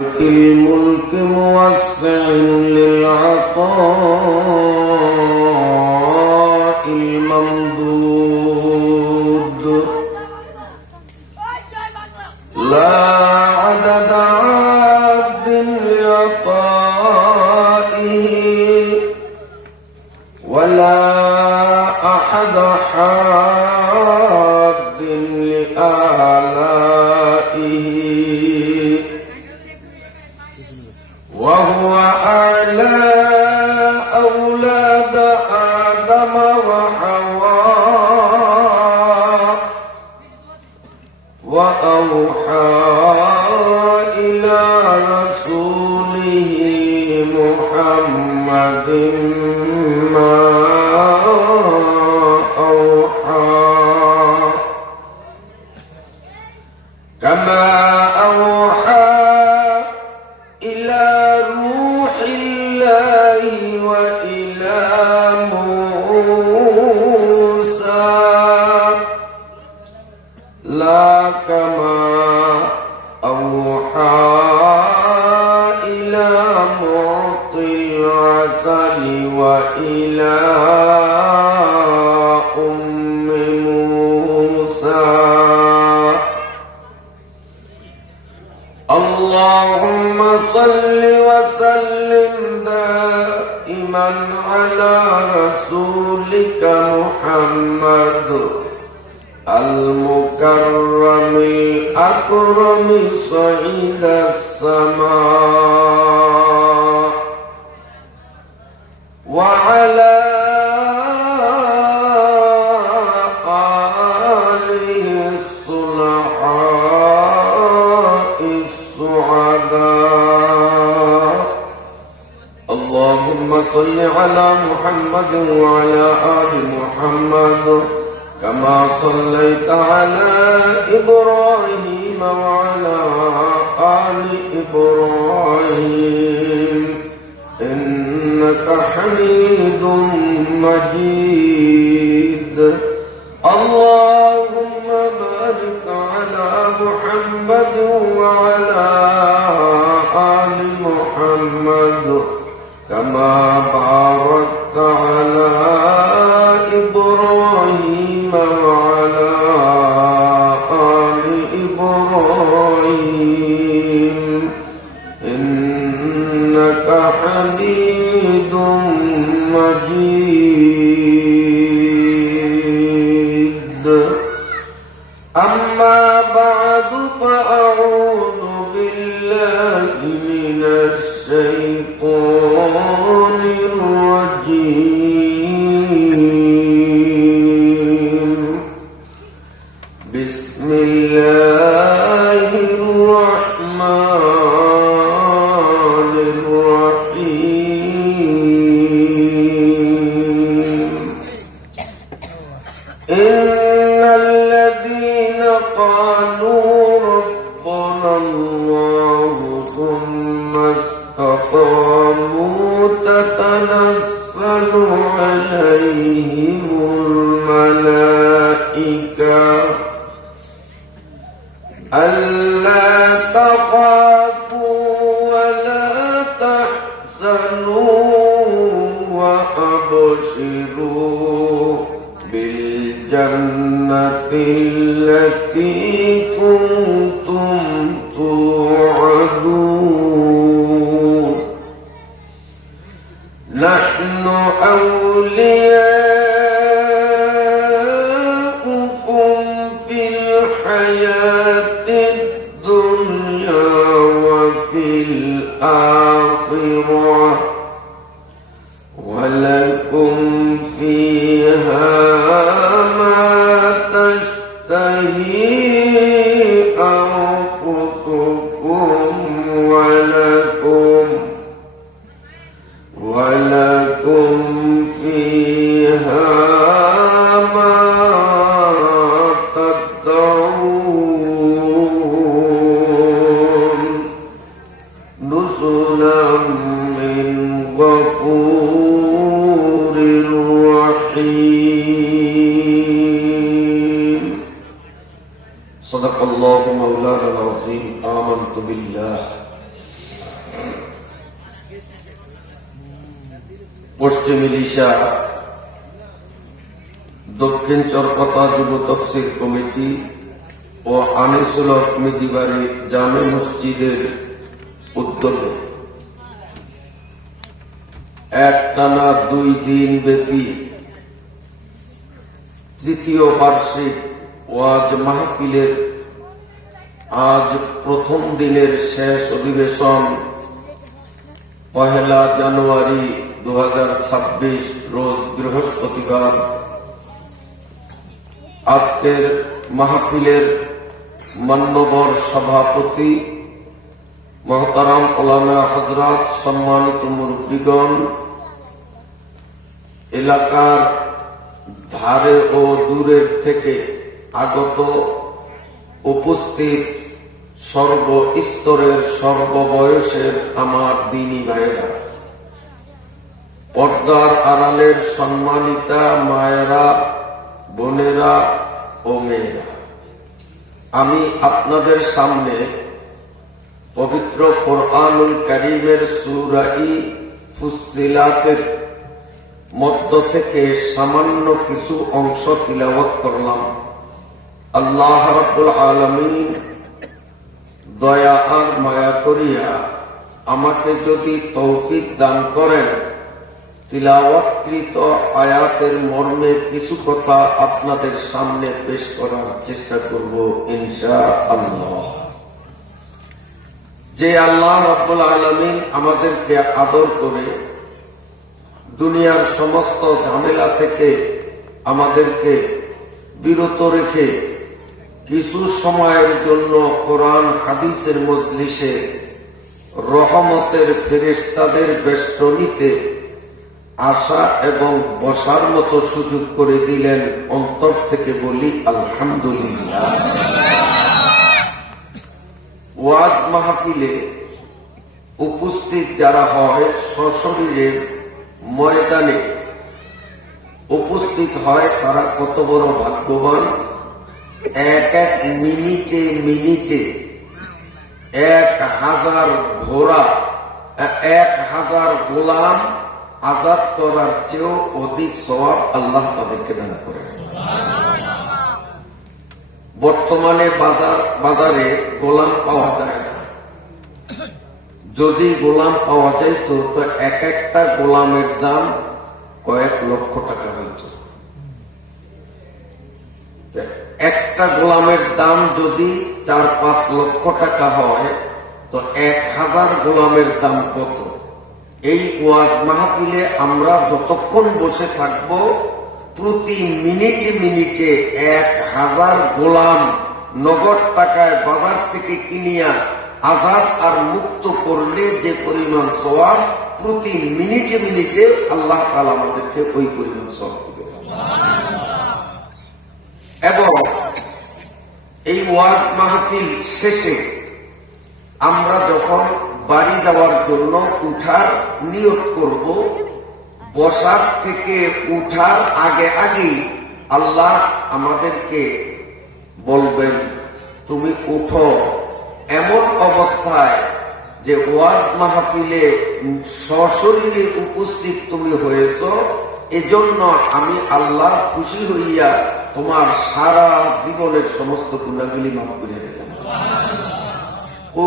الملك موسع للعطاء الممدود لا عدد عاد لعطائه ولا أحد حاد لآلائه وهو أعلى أولاد آدم وحواء وأوحى إلى رسوله محمد ما أوحى كما أوحى إلى روح الله وإلى موسى لا كما أوحى إلى معطي العسل وإلى أم موسى اللهم صل وسلم دائما على رسولك محمد المكرم الأكرم صعيد السماء وعلى آله الصلحاء السعداء اللهم صل على محمد وعلى آل محمد كما صليت على إبراهيم وعلى آل إبراهيم إنك حميد مجيد اللهم بارك على محمد وعلى آل محمد كما باركت على إبراهيم وعلى آل إبراهيم إنك حميد مجيد أما بعد فأعوذ بالله من الشيطان الرجيم بسم الله الرحمن الرحيم إن الذين قالوا ربنا الله ثم استقاموا تتنزل عليهم الملائكة ألا تخافوا ولا تحزنوا وأبشروا بالجنة التي كنتم توعدون نحن أولياؤكم في الحياة الدنيا وفي الآخرة ولكم فيها ما تشتهي أنفسكم ولكم فيها ما تدعون نزلا من غفور رحيم صدق الله مولانا العظيم آمنت بالله পশ্চিম ইলিশা দক্ষিণ চরপতা যুব তফসির কমিটি ও আনিসুল হক মিদিবাড়ি জামে মসজিদের উদ্যোগে একটানা 2 দিন ব্যাপী তৃতীয় বার্ষিক ওয়াজ মাহফিলের আজ প্রথম দিনের শেষ অধিবেশন 1 জানুয়ারি 2026 রোজ বৃহস্পতিবার। আজকের মাহফিলের মান্যবর সভাপতি মহতারাম ওলামা হযরত, সম্মানিত মুরব্বীগণ, এলাকার ধারে ও দূরের থেকে আগত উপস্থিত সর্বস্তরের সর্ববয়সের আমার দিনী ভাইয়েরা, পর্দার আড়ালের সম্মানিতা মায়েরা, বোনেরা ও মেয়েরা, আমি আপনাদের সামনে পবিত্র কোরআনুল কারীমের সূরা ফুসসিলাতের মধ্য থেকে সামান্য কিছু অংশ তিলাওয়াত করলাম। আল্লাহ রাব্বুল আলামিন দয়া আর মায়া করিয়া আমাকে যদি তৌফিক দান করেন, তিলাওয়াতকৃত আয়াতের মর্মে কিছু কথা আপনাদের সামনে পেশ করার চেষ্টা করব ইনশাআল্লাহ। যে আল্লাহ রাব্বুল আলামিন আমাদেরকে আদর করে দুনিয়ার সমস্ত ঝামেলা থেকে আমাদেরকে বিরত রেখে কিছু সময়ের জন্য কোরআন হাদিসের মজলিসে রহমতের ফেরেশতাদের বেষ্টনীতে আসা এবং বসার মতো সুযোগ করে দিলেন, অন্তর থেকে বলি আলহামদুলিল্লাহ। ওয়াজ মাহফিলে উপস্থিত যারা হয়, সশরীরে ময়দানে উপস্থিত হয়, তারা কত বড় ভাগ্যবান। এক এক মিনিটে মিনিটে 1000 ঘোড়া, 1000 গোলাম আজাদ করার চেয়েও অধিক সওয়াব আল্লাহ তাদেরকে দান করে। বর্তমানে বাজারে গোলাম পাওয়া যায় না। যদি গোলাম পাওয়া যাইত তো এক একটা গোলামের দাম কয়েক লক্ষ টাকা হইত। একটা গোলামের দাম যদি 4-5 লক্ষ টাকা হয় তো 1000 গোলামের দাম কত? এই ওয়াজ মাহফিলে আমরা যতক্ষণ বসে থাকব, প্রতি মিনিটে মিনিটে 1000 গোলাম নগদ টাকায় বাজার থেকে কিনিয়া আজাদ আর মুক্ত করলে যে পরিমাণ সওয়াব, প্রতি মিনিটে মিনিটে আল্লাহ তাআলা আমাদেরকে ওই পরিমাণ সওয়াব দিবেন। এবং এই ওয়াজ মাহফিল শেষে আমরা যখন বাড়ি যাওয়ার জন্য উঠার নিয়ত করব, বসার থেকে উঠার আগে আগেই আল্লাহ আমাদেরকে বলবেন, তুমি উঠো। এমন অবস্থায় যে ওয়াজ মাহফিলে সশরীরে উপস্থিত তুমি হয়েছ, এজন্য আমি আল্লাহ খুশি হইয়া তোমার সারা জীবনের সমস্ত গুনাহগুলি মাফ করে দিলাম। ও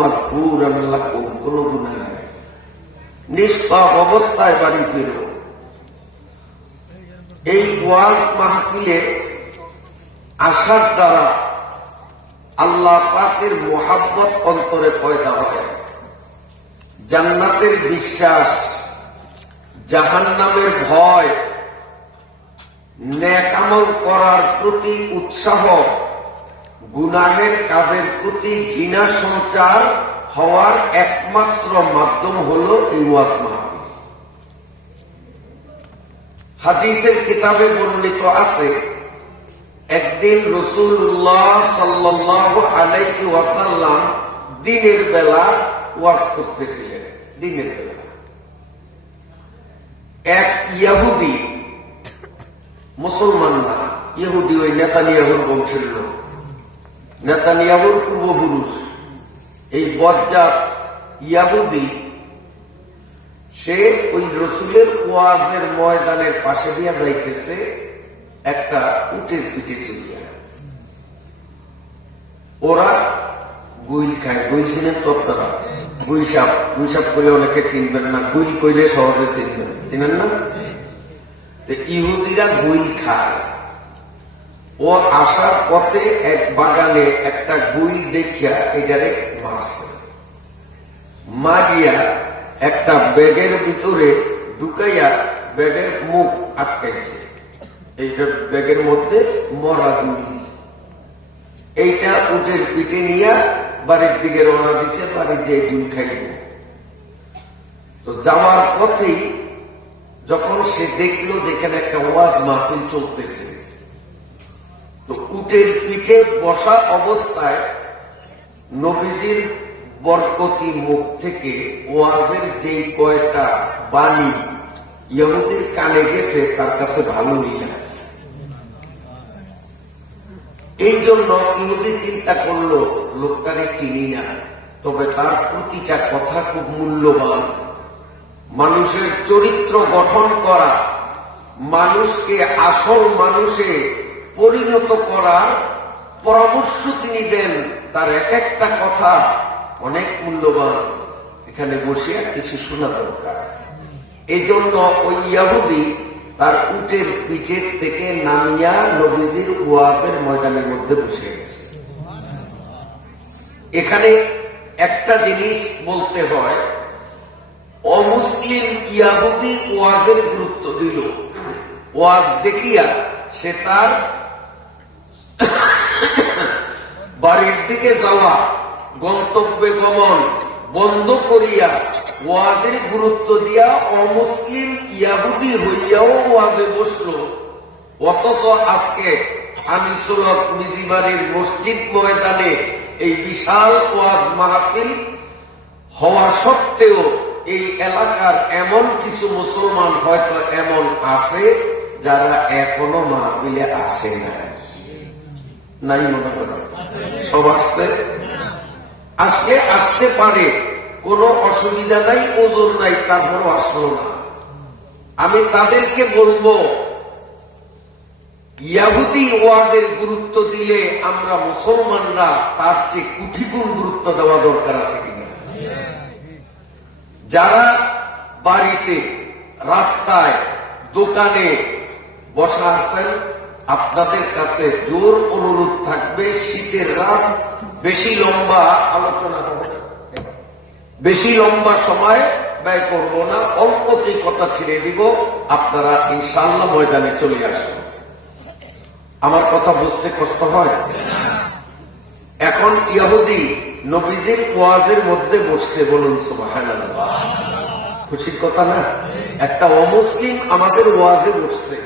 মাগফুর লাকুম, কোন গুনাহ নাই। নিষ্পাপ অবস্থায় বাড়ি ফিরো। এই ওয়াজ মাহফিলে আসার দ্বারা আল্লাহ পাকের মুহাব্বত অন্তরে পয়দা হয়, জান্নাতের বিশ্বাস, জাহান্নামের ভয়, নেক আমল করার প্রতি উৎসাহ, গুনাহের কাজের প্রতি ঘৃণা সঞ্চার হওয়ার একমাত্র মাধ্যম হল এই ওয়াজ মাহফিল। হাদিসের কিতাবে বর্ণিত আছে, একদিন রাসূলুল্লাহ সাল্লাল্লাহু আলাইহি ওয়াসাল্লাম দিনের বেলা ওয়াজ করতেছিলেন। দিনের বেলা এক ইহুদি, মুসলমান না, ইহুদি, ওই নেতানিয়াহুর বংশের লোক, নেতানিয়াহুর পূর্বপুরুষ, এই বজ্জাত ইহুদি সে ওই রসুলের ওয়াজের ময়দানের পাশে দিয়া যাইতেছে একটা উটের পিঠে চলিয়া। ওরা গুইল খায়, গুইল চিনেন তো আপনারা? গুইসাপ, গুইসাপ করলে অনেকে চিনবেন না, গুইল কইলে সহজে চিনবেন, চিনেন না? ইহুদিরা গুইল খায়। ও আসার পথে এক বাগানে একটা গুইল দেখিয়া এটারে মারছে, মারিয়া একটা ব্যাগের ভিতরে ঢুকাইয়া ব্যাগের মুখ আটকাইছে। এইটা ব্যাগের মধ্যে মরা গুইল। এইটা উটের পিঠে নিয়ে বাড়ির দিকে রওনা দিছে, বাড়ি যে গুইল খাইব। তো যাওয়ার পথেই যখন সে দেখলো যেখানে একটা ওয়াজ মাহফিল চলতেছে, তো উটের পিঠে বসা অবস্থায় নবীজির বরকতি মুখ থেকে ওয়াজের যে কয়টা বাণী ইহুদির কানে গেছে তার কাছে ভালো লেগেছে। এই জন্য ইহুদি চিন্তা করলো লোকটারে চিনি না, তবে তার প্রতিটা কথা খুব মূল্যবান। মানুষের চরিত্র গঠন করা, মানুষকে আসল মানুষে পরিণত করার পরামর্শ তিনি দেন। তার এক একটা কথা অনেক মূল্যবান। এখানে বসে কিছু শোনা দরকার। এই জন্য ওই ইহুদি তার উটের পিঠের থেকে নামিয়া নবীজির ওয়াজের ময়দানের মধ্যে বসে গেছে। এখানে একটা জিনিস বলতে হয়, অমুসলিম ইহুদি ওয়াজের গুরুত্ব দিল। ওয়াজ দেখিয়া সে তার বাড়ির দিকে যাওয়া, গন্তব্যে গমন বন্ধ করিয়া ওয়াজের গুরুত্ব দিয়া অমুসলিম ইহুদি হইয়াও ওয়াজে বসল। অথচ আজকে আমি সুরত মিজিবাড়ির মসজিদ ময়দানে এই বিশাল ওয়াজ মাহফিল হওয়া সত্ত্বেও এই এলাকার এমন কিছু মুসলমান হয়তো এমন আছে যারা এখনো মাহফিলে আসে না। নাই মনে করেন? সব আসছে, আসলে আসতে পারে, কোনো অসুবিধা নাই, ওজন নাই, তারপরও আসলো না। আমি তাদেরকে বলবো, ইহুদি ওয়াজের গুরুত্ব দিলে আমরা মুসলমানরা তার চেয়ে কোটি গুণ গুরুত্ব দেওয়া দরকার আছে কিনা? যারা বাড়িতে, রাস্তায়, দোকানে বসা আছেন, আপনাদের কাছে জোর অনুরোধ থাকবে, শীতের রাত, বেশি লম্বা আলোচনা হবে, বেশি লম্বা সময় ব্যয় করব না, অল্পতেই কথা ছেড়ে দিব। আপনারা ইনশাআল্লাহ ময়দানে চলে আসবেন। আমার কথা বুঝতে কষ্ট হয়? এখন ইহুদি নবীজির ওয়াজের মধ্যে বসছে, বলুন সুবহানাল্লাহ। খুশির কথা না? একটা অমুসলিম আমাদের ওয়াজে বসছে।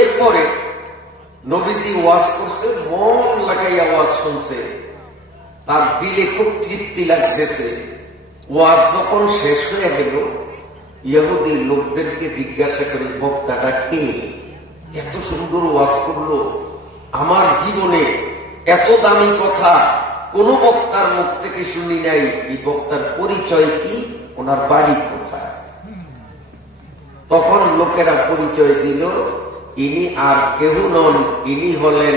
এরপরে নবীজি ওয়াজ করছে, মন লাগাইয়া ওয়াজ শুনছে, তার দিলে খুব তৃপ্তি লাগতেছে। ওয়াজ যখন শেষ হয়ে গেল, ইহুদি লোকদেরকে জিজ্ঞাসা করে, বক্তাটা কে? এত সুন্দর ওয়াজ করলো, আমার জীবনে এত দামি কথা কোন বক্তার মুখ থেকে শুনি নাই। এই বক্তার পরিচয় কি? ওনার বাড়ি কোথায়? তখন লোকেরা পরিচয় দিল, ইনি আর কেহ নন, ইনি হলেন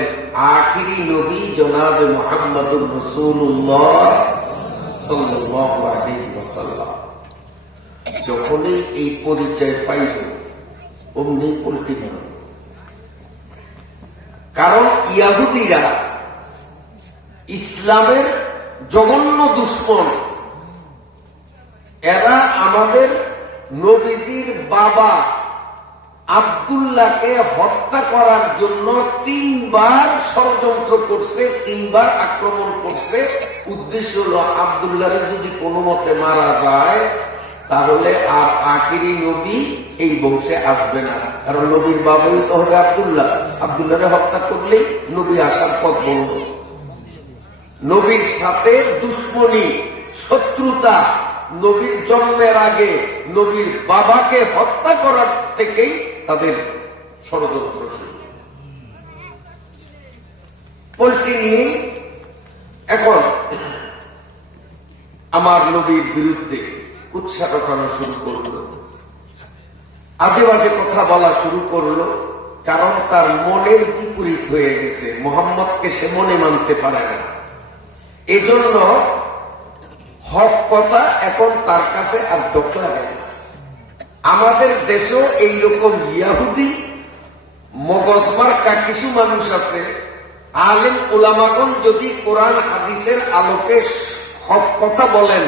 আখিরি নবী জনাবে মুহাম্মদুর রাসূলুল্লাহ সাল্লাল্লাহু আলাইহি ওয়াসাল্লাম। যখনই এই পরিচয় পাইল, অমনি পল্টি গেল। কারণ ইহুদিরা ইসলামের জঘন্য দুশমন। এরা আমাদের নবীজির বাবা আব্দুল্লাহকে হত্যা করার জন্য 3 বার ষড়যন্ত্র করছে, 3 বার আক্রমণ করছে। উদ্দেশ্য হল আব্দুল্লাহরে যদি কোনো মতে মারা যায় তাহলে আর আখিরি নবী এই বংশে আসবে না। কারণ নবীর বাবাই তো হবে আব্দুল্লাহ, আব্দুল্লাহরে হত্যা করলেই নবী আসার পথ বন্ধ। নবীর সাথে দুশ্মনী, শত্রুতা নবীর জন্মের আগে নবীর বাবাকে হত্যা করার থেকেই তাদের ষড়যন্ত্র শুরু। পল্টি নিয়ে এখন আমার নবীর বিরুদ্ধে উৎসাহ করা শুরু করলো, আজে বাজে কথা বলা শুরু করলো, কারণ তার মনের বিপরীত হয়ে গেছে। মোহাম্মদকে সে মনে মানতে পারে না, এজন্য হক কথা এখন তার কাছে আর ঢোক লাগে না। আমাদের দেশেও এইরকম ইয়াহুদি মগজমার্কা কিছু মানুষ আছে। আলেম উলামাগণ যদি কোরআন হাদিসের আলোকে হক কথা বলেন,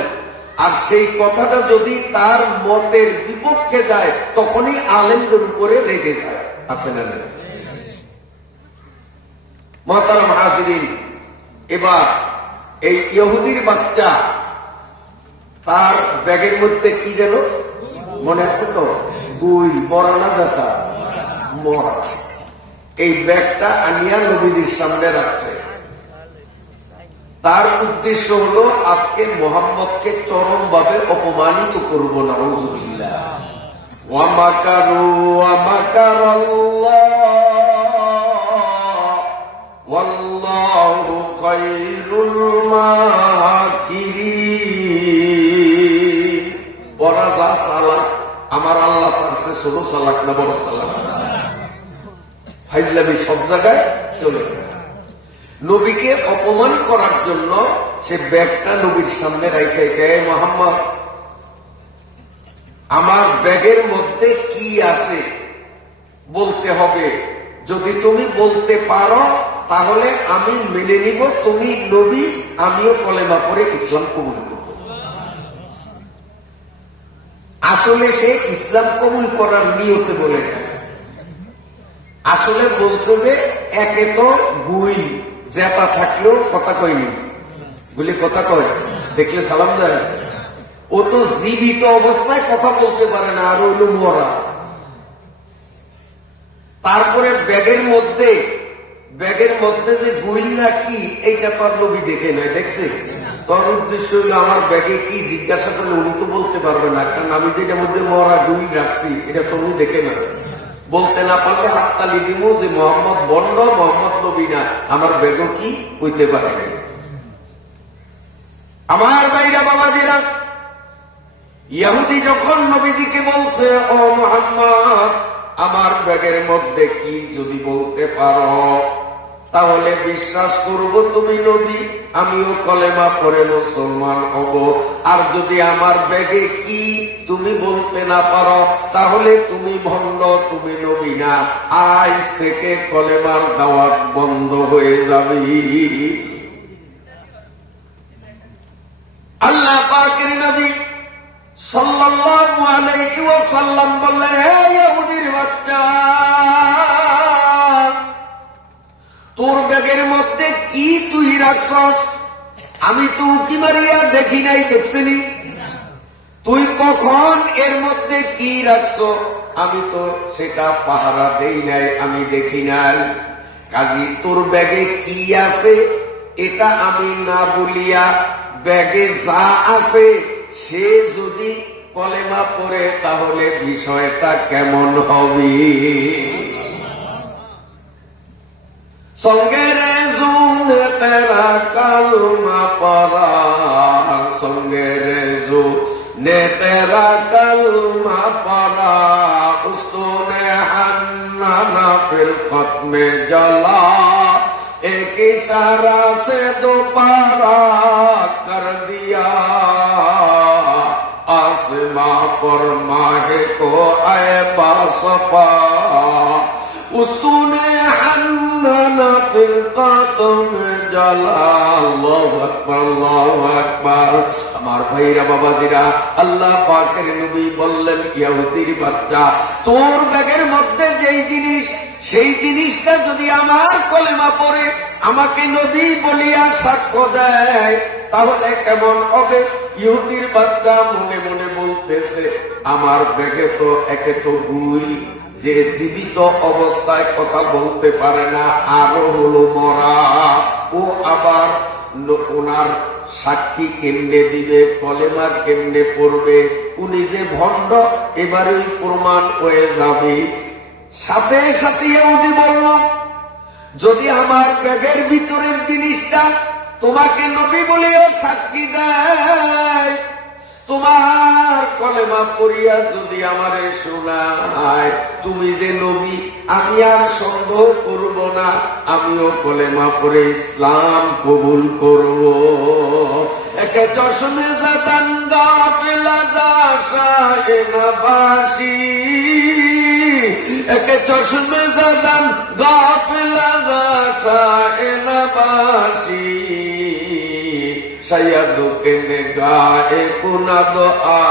আর সেই কথাটা যদি তার মতের বিপক্ষে যায়, তখনই আলেমদের উপরে রেগে যায়। আছে না? মুহতারাম হাজিরিন, এবার এই ইহুদির বাচ্চা তার ব্যাগের মধ্যে কি যেন মনে আছে তো, গুই বরানা জাতা মরা, এই ব্যাগটা আনিয়া নবীজির সামনে রাখছে। তার উদ্দেশ্য হলো আজকে মোহাম্মদকে চরম ভাবে অপমানিত করবো না। নাউযুবিল্লাহ। ওয়া মাকারু ওয়া মাকারাল্লাহ ওয়াল্লাহু খায়রুল মাকিরিন। বড় যা চালাক আমার আল্লাহ তার চেয়ে ছোট চালাক না বড় চালাক? ফাইজলামি সব জায়গায় চলে যায়। নবীকে অপমান করার জন্য সে ব্যাগটা নবীর সামনে রেখে গেয়ে, মোহাম্মদ আমার ব্যাগের মধ্যে কি আছে বলতে হবে, যদি তুমি বলতে পারো তাহলে আমি মেনে নিব তুমি নবী, আমিও কলেমা পড়ে ইসলাম কবুল করব। আসলে সে ইসলাম কবুল করার নিয়তে বলে না, আসলে বলছে যে একে তো গুই জেতা থাকলেও কথা কয়নি, বলে কথা কয় দেখলে সালাম দেয়। ও তো জীবিত অবস্থায় কথা বলতে পারে না, আর হইল মরা। তারপরে ব্যাগের মধ্যে যে গুইলা কি, এইটা তার নবী দেখে নেয়, দেখছে? তোর উদ্দেশ্য হইল আমার ব্যাগে কি জিজ্ঞাসা করলে উনি তো বলতে পারবে না, কারণ আমি যেটার মধ্যে মরা গুই রাখছি এটা তো উনি দেখে নেবে। বলতে না পারলে হাততালি দিব যে মোহাম্মদ বন্ড, মোহাম্মদ নবী না, আমার বেগও কি হইতে পারে না। আমার ভাইরা বাবাজিরা, ইহুদি যখন নবীজিকে বলছে, ও মুহাম্মদ আমার ব্যাগের মধ্যে কি যদি বলতে পারো তাহলে বিশ্বাস করব তুমি নবী, আমিও কলেমা পড়ে মুসলমান হব। আর যদি আমার ব্যাগে কি তুমি বলতে না পারো তাহলে তুমি ভণ্ড, তুমি নবী না, আজ থেকে কলেমার দাওয়াত বন্ধ হয়ে যাবে। আল্লাহ পাকের নবী সাল্লাল্লাহু আলাইহি ওয়াসাল্লাম বললেন, হে ইহুদির বাচ্চা, তোর ব্যাগের মধ্যে কি তুই রাখছস? আমি তো উঁকি মারিয়া দেখি নাই, দেখছিনি? তুই কখন এর মধ্যে কি রাখছ? আমি তো সেটা পাহারা দেই নাই, আমি দেখি নাই। কাজী তোর ব্যাগে কি আছে এটা আমি না বলিয়া, ব্যাগে যা আছে সে যদি কলেমা পড়ে তাহলে বিষয়টা কেমন হবে? সঙ্গে রে জুনে তেরা কালমা পড়া, সঙ্গে রে জুনে তেরা কালমা পড়া, উস্তনে হান্নানা ফির খতমে জলা, एक इशारा से दोबारा कर दिया, आसमां पर माहे को आए बासपा, उसने हन्ना फिर कदम जला। अल्लाहु আকবার, আল্লাহু আকবার। আমার ভাইরা বাবাজিরা, আল্লাহ পাকের নবী বললেন, ইহুদির বাচ্চা, তোর ব্যাগের মধ্যে যেই জিনিস, সেই জিনিসটা যদি আমার কলেমা পড়ে আমাকে নবী বলিয়া সাক্ষ্য দেয় তাহলে কেমন হবে? ইহুদির বাচ্চা মনে মনে বলতেছে, আমার ব্যাগে তো একে তো গুই, যে জীবিত অবস্থায় কথা বলতে পারে না, আরো হলো মরা, ও আবার ওনার সাক্ষী কেমনে দিবে, কলেমা কেমনে পড়বে, উনি যে ভণ্ড এবারেই প্রমাণ হয়ে যাবে। সাথে সাথে ইহুদি বলল, যদি আমার ব্যাগের ভিতরের জিনিসটা তোমাকে নবী বলিও সাক্ষী দেয়, তোমার কলেমা পড়িয়া যদি আমারে শোনায় তুমি যে নবী, আমি আর সন্দেহ করব না, আমিও কলেমা পড়ে ইসলাম কবুল করব। একে চশমে জাদান গাফিলা দাশায়ে নবাসী, একে চশমে জাদান গাফিলা দাশায়ে নবাসী, শায়দ কে গায়ে কুনাদ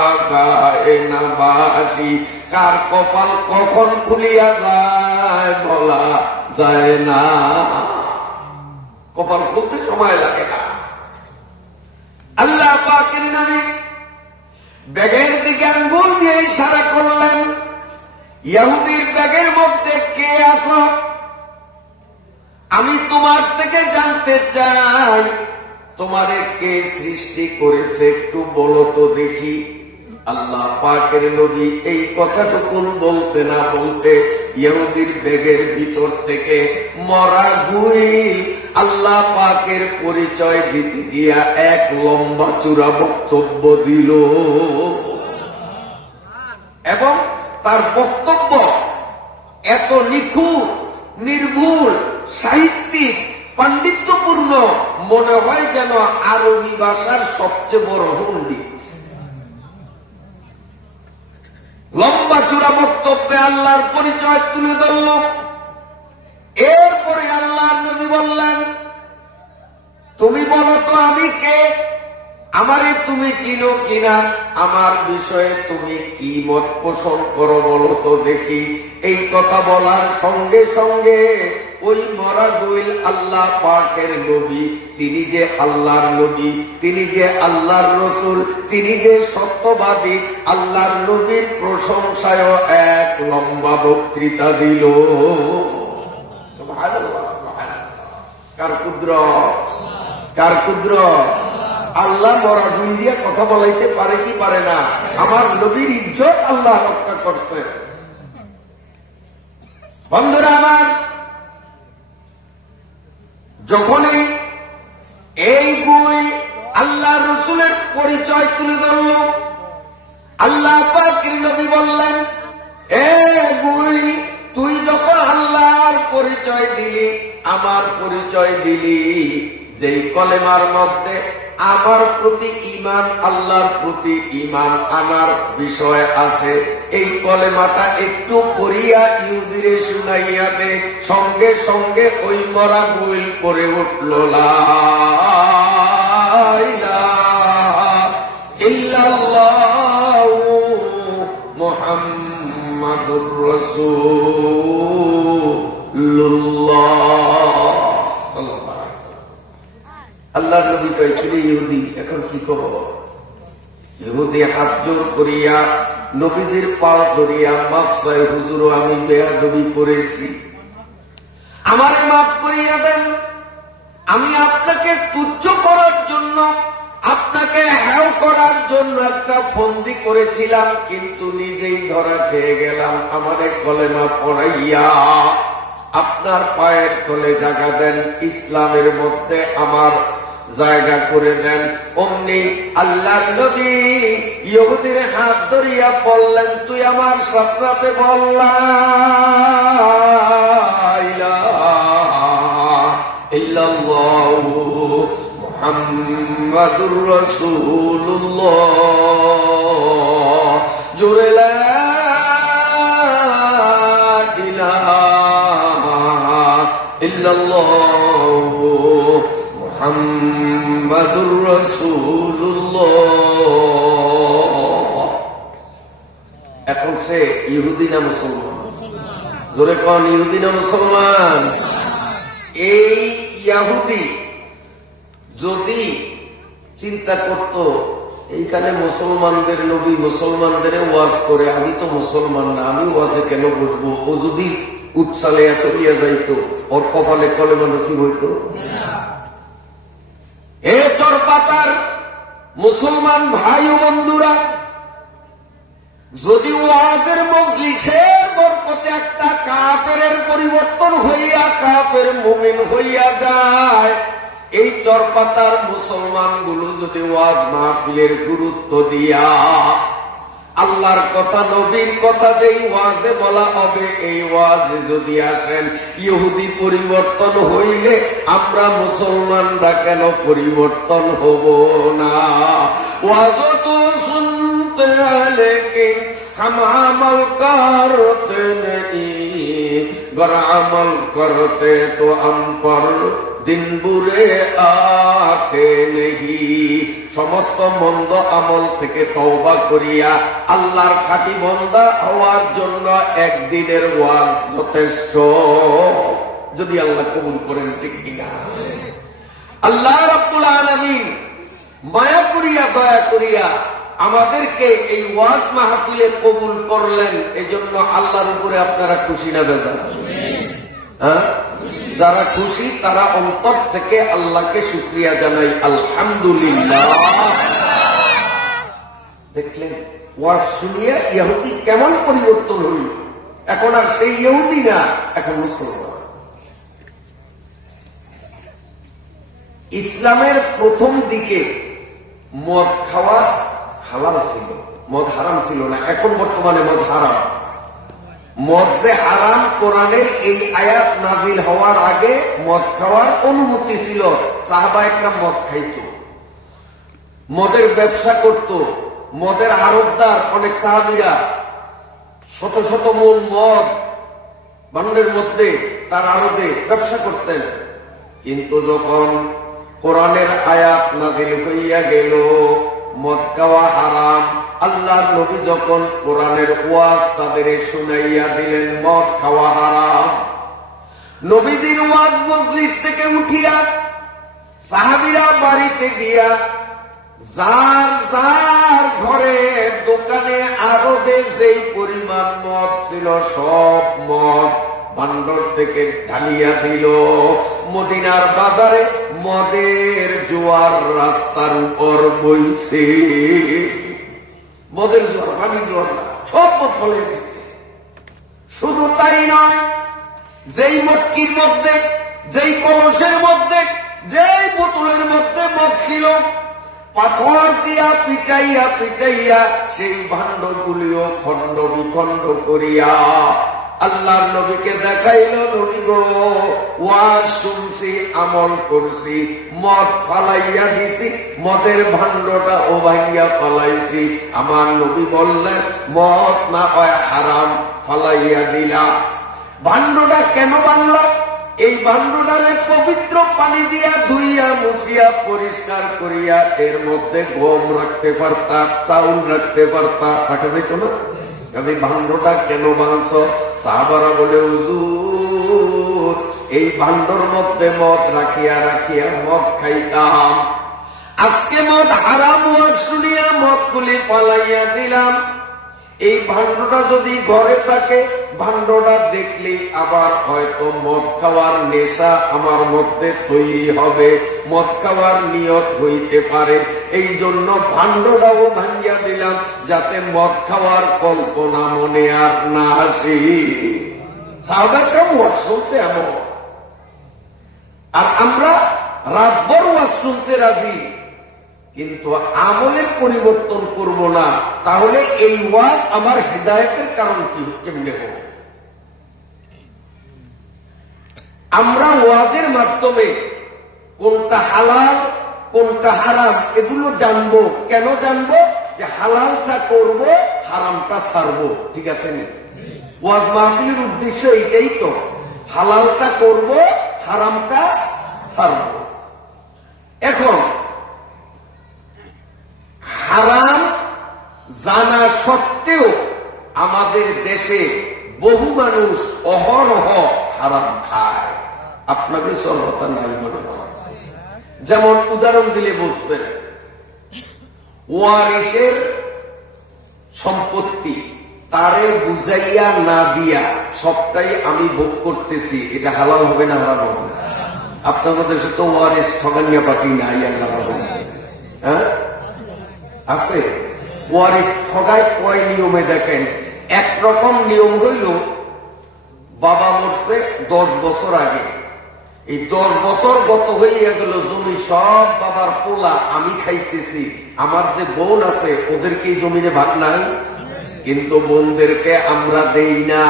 আগায়ে নবাসী। কার কপাল কখন খুলিয়া যায় বলা যায় না, কপাল খুলতে সময় লাগে না। আল্লাহ পাকের নবী ব্যাগের দিকে আঙ্গুল দিয়ে ইশারা করলেন, ইহুদির ব্যাগের মধ্যে কে আছো? আমি তোমার থেকে জানতে চাই তোমারে কে সৃষ্টি করেছে, একটু বলো তো দেখি। আল্লাহ পাকের নবী এই কথাটুকু বলতে না বলতে ইহুদির ব্যাগের ভিতর থেকে মরা গুইল আল্লাহ পাকের পরিচয় দিতে গিয়া এক লম্বা চূড়া বক্তব্য দিল, এবং তার বক্তব্য এত নিখুঁত, নির্ভুল, সাহিত্যিক, পাণ্ডিত্যপূর্ণ, মনে হয় যেন আরবি ভাষার সবচেয়ে বড় পণ্ডিত। লম্বা চূড়া বক্তব্যে আল্লাহর পরিচয় তুলে ধরল। এরপরে আল্লাহর নবী বললেন, তুমি বলো তো আমি কে, আমারে তুমি চিনো কিনা, আমার বিষয়ে তুমি কি মত পোষণ করো বলো তো দেখি। এই কথা বলার সঙ্গে সঙ্গে ওই মরা গুইল আল্লাহ পাকের নবী, তিনি যে আল্লাহর নবী, তিনি যে আল্লাহর রসুল, তিনি যে সত্যবাদী, আল্লাহর নবীর প্রশংসায় এক লম্বা বক্তৃতা দিল। সুবহানাল্লাহ, সুবহানাল্লাহ। কার কুদরত, কার কুদরত! আল্লাহ মরা গুইল দিয়ে কথা বলাইতে পারে কি পারে না? আমার নবীর ইজ্জত আল্লাহ রক্ষা করছে। বন্ধুরা আমার, যখনই এই গুইল আল্লাহ রসুলের পরিচয় তুলে ধরল, আল্লাহ পাকের নবী বললেন, এ গুইল, তুই যখন আল্লাহর পরিচয় দিলি, আমার পরিচয় দিলি, যেই কলেমার মধ্যে আমার প্রতি ঈমান, আল্লাহর প্রতি ঈমান আনার বিষয় আছে, এই কলেমাটা একটু পড়িয়া ইহুদিরে শুনাইয়া দে। সঙ্গে সঙ্গে ওই মরা গুইল করে উঠল, লা ইলাহা ইল্লাল্লাহু মুহাম্মাদুর রাসূলুল্লাহ। আল্লাহ নবী কয়েছিল, ইহুদি এখন কি করব? ইহুদি হাত জোর করিয়া নবীজির পাও ধরিয়া মাফ চায়, হুজুর আমি বেয়াদবি করেছি, আমারে মাফ করিয়া দেন, আমি আপনাকে তুচ্ছ করার জন্য, আপনাকে হ্যাও করার জন্য একটা ফন্দি করেছিলাম, কিন্তু নিজেই ধরা খেয়ে গেলাম। আমারে কলেমা পড়াইয়া আপনার পায়ের তলে জায়গা দেন, ইসলামের মধ্যে আমার জায়গা করে দেন। অমনি আল্লাহর নবী ইহুদির হাত ধরিয়া বললেন, তুই আমার সাথে বল লা ইলাহা ইল্লাল্লাহু মুহাম্মাদুর রাসূলুল্লাহ। জোরে লা ইলাহা ইল্লাল্লাহু মুহাম্মাদুর রাসূলুল্লাহ। এখন সে ইহুদি না মুসলমান? জোরে কোন, ইহুদি না মুসলমান? এই ইহুদি যদি চিন্তা করত এইখানে মুসলমানদের নবী মুসলমানদের ওয়াজ করে, আমি তো মুসলমান না, আমি ওয়াজে কেন বসবো, ও যদি উৎসালিয়া চলিয়া যাইত, ওর কপালে কলেমা নসিব হইত। হে চরপাতার মুসলমান ভাই ও বন্ধুরা, যদি ওয়াজের মজলিসের বরকতে একটা কাফেরের পরিবর্তন হইয়া কাফের মুমিন হইয়া যায়, এই চরপাতার মুসলমানগুলো যদি ওয়াজ মাহফিলের গুরুত্ব দিয়া আল্লাহর কথা নবীর কথা যেই ওয়াজে বলা হবে এই ওয়াজে যদি আসেন, ইহুদি পরিবর্তন হইলে আমরা মুসলমানরা কেন পরিবর্তন হব না? ওয়াজ তো শুনতে লেকিন हम अमल करते नहीं, गर अमल करते तो हम पर दिन बुरे आते नहीं। সমস্ত মন্দ আমল থেকে তওবা করিয়া আল্লাহর খাঁটি বান্দা হওয়ার জন্য একদিনের ওয়াজ যথেষ্ট, যদি আল্লাহ কবুল করেন, ঠিক কিনা? আল্লাহ রাব্বুল আলামিন মায়া করিয়া দয়া করিয়া আমাদেরকে এই ওয়াজ মাহফিলে কবুল করলেন। এই জন্য আল্লাহর উপরে আপনারা খুশি না বেজার? হ্যাঁ, যারা খুশি তারা অন্তর থেকে আল্লাহকে শুকরিয়া জানাই, আলহামদুলিল্লাহ। দেখলেন ওয়াজ শুনিয়া ইহুদি কেমন পরিবর্তন হইল, এখন আর সেই ইহুদি না, এখন মুসলমান। ইসলামের প্রথম দিকে মদ খাওয়া হালাল ছিল, মদ হারাম ছিল না। এখন বর্তমানে মদ হারাম। মদ যে হারাম, কোরআনের এই আয়াত নাজিল হওয়ার আগে মদ খাওয়ার অনুমতি ছিল। সাহাবায়ে কেরাম মদ খাইত, মদের ব্যবসা করত, মদের আড়তদার অনেক সাহাবীরা শত শত মন মদ ভান্ডারের মধ্যে তার আড়তে ব্যবসা করতেন। কিন্তু যখন কোরআনের আয়াত নাজিল হইয়া গেল মদ খাওয়া হারাম, আল্লাহর নবী যখন কোরআনের ওয়াজ তাদের শুনাইয়া দিলেন মদ খাওয়া হারাম, নবীজির ওয়াজ মজলিস থেকে উঠিয়া সাহাবীরা বাড়িতে গিয়া যার যার ঘরে দোকানে আরবে যেই পরিমাণ মদ ছিল সব মদ ভান্ডার থেকে ঢালিয়া দিল। মদিনার বাজারে মদের জোয়ার রাস্তার উপর বইছে, মদের জোয়ার, পানির জোয়ার, সব মদ ফলে দিচ্ছে। শুধু তাই নয়, যেই মটকির মধ্যে, যেই কলসের মধ্যে, যেই বোতলের মধ্যে মদ ছিল, পাথর দিয়া পিটাইয়া পিটাইয়া সেই ভাণ্ডগুলিও খণ্ড বিখণ্ড করিয়া আল্লাহর নবীকে দেখাইল, নবী গো ওয়াজ শুনছি, আমল করছি, মদ ফালাইয়া দিছি, মদের ভাণ্ডটা ও ভাঙিয়া ফালাইছি। আমার নবী বললেন মদ না হয় হারাম, ফালাইয়া দিলা। ভাণ্ডটা কেন বানল? এই ভাণ্ডটারে পবিত্র পানি দিয়া ধুইয়া মুছিয়া পরিষ্কার করিয়া এর মধ্যে গম রাখতে পারতা, চাউল রাখতে পারতা, রাখা যেত না? কাজে ভাণ্ডটা কেন বানছ? সাহাবারা বলে হুজুর এই ভাণ্ডর মধ্যে মদ রাখিয়া রাখিয়া মদ খাইতাম, আজকে মদ হারাম ওয়াজ শুনিয়া মদগুলি পালাইয়া দিলাম। এই ভাণ্ডটা যদি ঘরে থাকে, ভাণ্ডটা দেখলেই আবার হয়তো মদ খাওয়ার নেশা আমার মধ্যে তৈরি হবে, মদ খাওয়ার নিয়ত হইতে পারে। এই জন্য ভাণ্ডটাও ভাঙ্গিয়া দিলাম যাতে মদ খাওয়ার কল্পনা মনে আর না আসে। সাহাবায়ে কেরাম ওয়াজ শুনতে এমন, আর আমরা রাতভর ওয়াজ শুনতে রাজি, কিন্তু আমলের পরিবর্তন করব না। তাহলে এই ওয়াজ আমার হিদায়াতের কারণ কি, কেমনে হবে? আমরা ওয়াজের মাধ্যমে কোনটা হালাল কোনটা হারাম এগুলো জানবো। কেন জানবো? যে হালালটা করব, হারামটা ছাড়বো। ঠিক আছে নি? ওয়াজ মাহফিলের উদ্দেশ্য এইটাই তো, হালালটা করব, হারামটা ছাড়বো। এখন হারাম জানা সত্ত্বেও আমাদের দেশে বহু মানুষ অহরহ হারাম খায়। আপনাকে সর্বতা নাই মনে হয়। যেমন উদাহরণ দিলে বুঝবেন, ওয়ারিসের সম্পত্তি তারে বুঝাইয়া না দিয়া সবটাই আমি ভোগ করতেছি, এটা হালাল হবে না হারাম হবে? আপনাদের দেশে তো ওয়ারিস ঠগানিয়া পার্টি নাই, আল্লাহ হবে। হ্যাঁ আছে। ওয়ারিস ঠগায় কয় নিয়মে দেখেন। একরকম নিয়ম হইল, বাবা মরছে 10 বছর আগে, এই 10 বছর গত হইয়া গেল, জমি সব বাবার পোলা, আমি খাইতেছি, আমার যে বোন আছে ওদেরকে এই জমিনে ভাগ নাই, কিন্তু বোনদেরকে আমরা দেই না।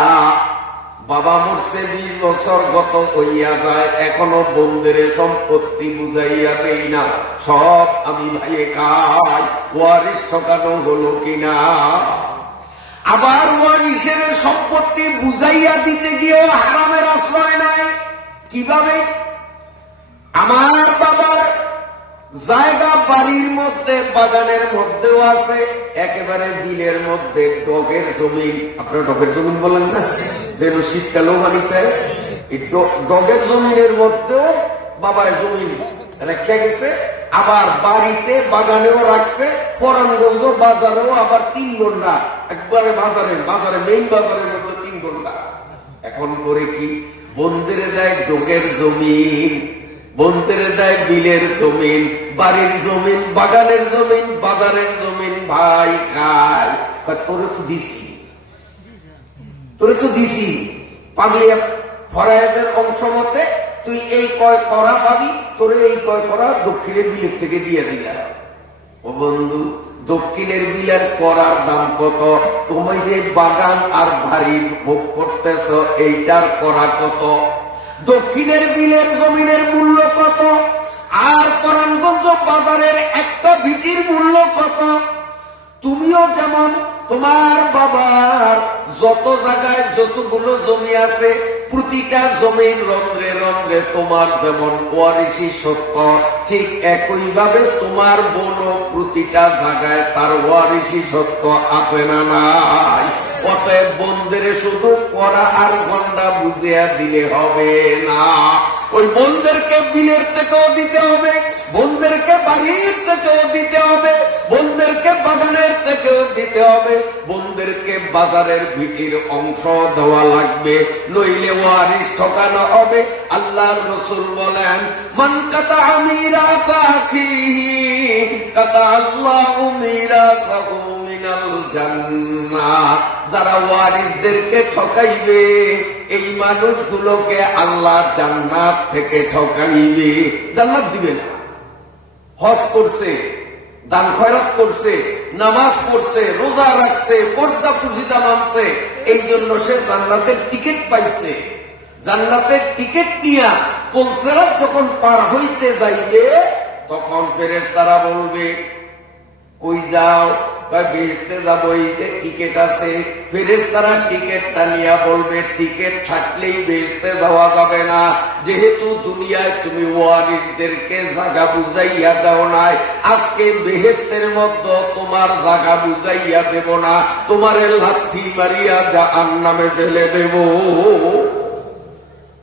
বাবা মরছে 20 বছর গত হইয়া যায়, এখনো বোনদের সম্পত্তি বুঝাইয়া দেই না, সব আমি ভাইয়ে খাই। ওয়ারিশ ঠকানো হলো কিনা? আবার ওয়ারিশের সম্পত্তি বুঝাইয়া দিতে গিয়েও হারামের আশ্রয় নাই। কিভাবে? আমার বাবার জায়গা বাড়ির মধ্যে, বাগানের মধ্যেও আছে, একেবারে বিলের মধ্যে ডগের জমিন। আপনারা ডগের জমিন বলেন না, যেন শীতকালেও পানি পায়, এই ডগের জমিনের মধ্যেও বাবার জমিন রেখে গেছে। আবার বাড়িতে বাগানেও রাখছে, পরামগঞ্জ বাজারেও আবার 3 ঘন্টা, একবারে বাজারে মেইন বাজারের মধ্যে 3 ঘন্টা। এখন করে কি? বন্ধেরে দেয় ডগের জমিন, বন্ধেরে দেয় বিলের জমিন, বাড়ির জমিন, বাগানের জমিন, বাজারের জমিন। ভাই খায়, তোরে তো দিছি, তোরে তো দিছি, পাবি ফরায়েদের অংশ মতে তুই এই কয় করা পাবি, তোরে এই কয় করা দক্ষিণের বিলের থেকে দিয়ে দিলাম। ও বন্ধু, দক্ষিণের বিলের করার দাম কত? তুমি যে বাগান আর বাড়ি ভোগ করতেছ এইটার করা কত? দক্ষিণের বিলের জমিনের মূল্য কত? আর পরাণগঞ্জ বাজারের একটা ভিটির মূল্য কত? তুমিও যেমন তোমার বাবার যত জায়গায় যতগুলো জমি আছে, প্রতিটা জমির রন্ধ্রে রন্ধ্রে তোমার যেমন ওয়ারিশি সত্য, ঠিক একইভাবে তোমার বোন প্রতিটা জায়গায় তার ওয়ারিশি সত্য আছে না নাই? অতএব বন্ধের শুধু করা আর গন্ডা বুঝিয়া দিলে হবে না, ওই বন্ধেরকে বিলের থেকেও দিতে হবে, বন্ধেরকে বাড়ির থেকেও দিতে হবে, বন্ধেরকে বাগানের থেকেও দিতে হবে, বন্ধেরকে বাজারের ভিটির অংশ দেওয়া লাগবে, নইলে ওয়ারিশ ঠকানো হবে। আল্লাহর রাসূল বলেন, মান কাতা মিরাসা আখিহি কাতা আল্লাহু মিরাসাহু মিনাল জান্নাহ। যারা ওয়ারিশদেরকে ঠকাইবে, এই মানুষগুলোকে আল্লাহ জান্নাত থেকে ঠকাইবে, জান্নাত দিবে না। হজ করছে, দান খয়রাত করছে, নামাজ পড়ছে, রোজা রাখছে, পর্দা পর্জিতা মানছে, এই জন্য সে জান্নাতের টিকিট পাইছে। জান্নাতের টিকিট নিয়া পুলসিরাত যখন পার হইতে যাইবে, তখন ফেরেশতারা বলবে, কই যাও? বেহেশতে যাবো, এই যে টিকিট আছে। ফেরেশতারা টিকিটটা নিয়ে বলবে, টিকিট থাকলেই বেহেশতে যাওয়া যাবে না, যেহেতু দুনিয়ায় তুমি ওয়ারিশদেরকে জায়গা বুঝাইয়া দাও নাই, আজকে বেহেশতের মধ্যে তোমার জায়গা বুঝাইয়া দেব না, তোমার লাথি মারিয়া জাহান্নামে ফেলে দেব।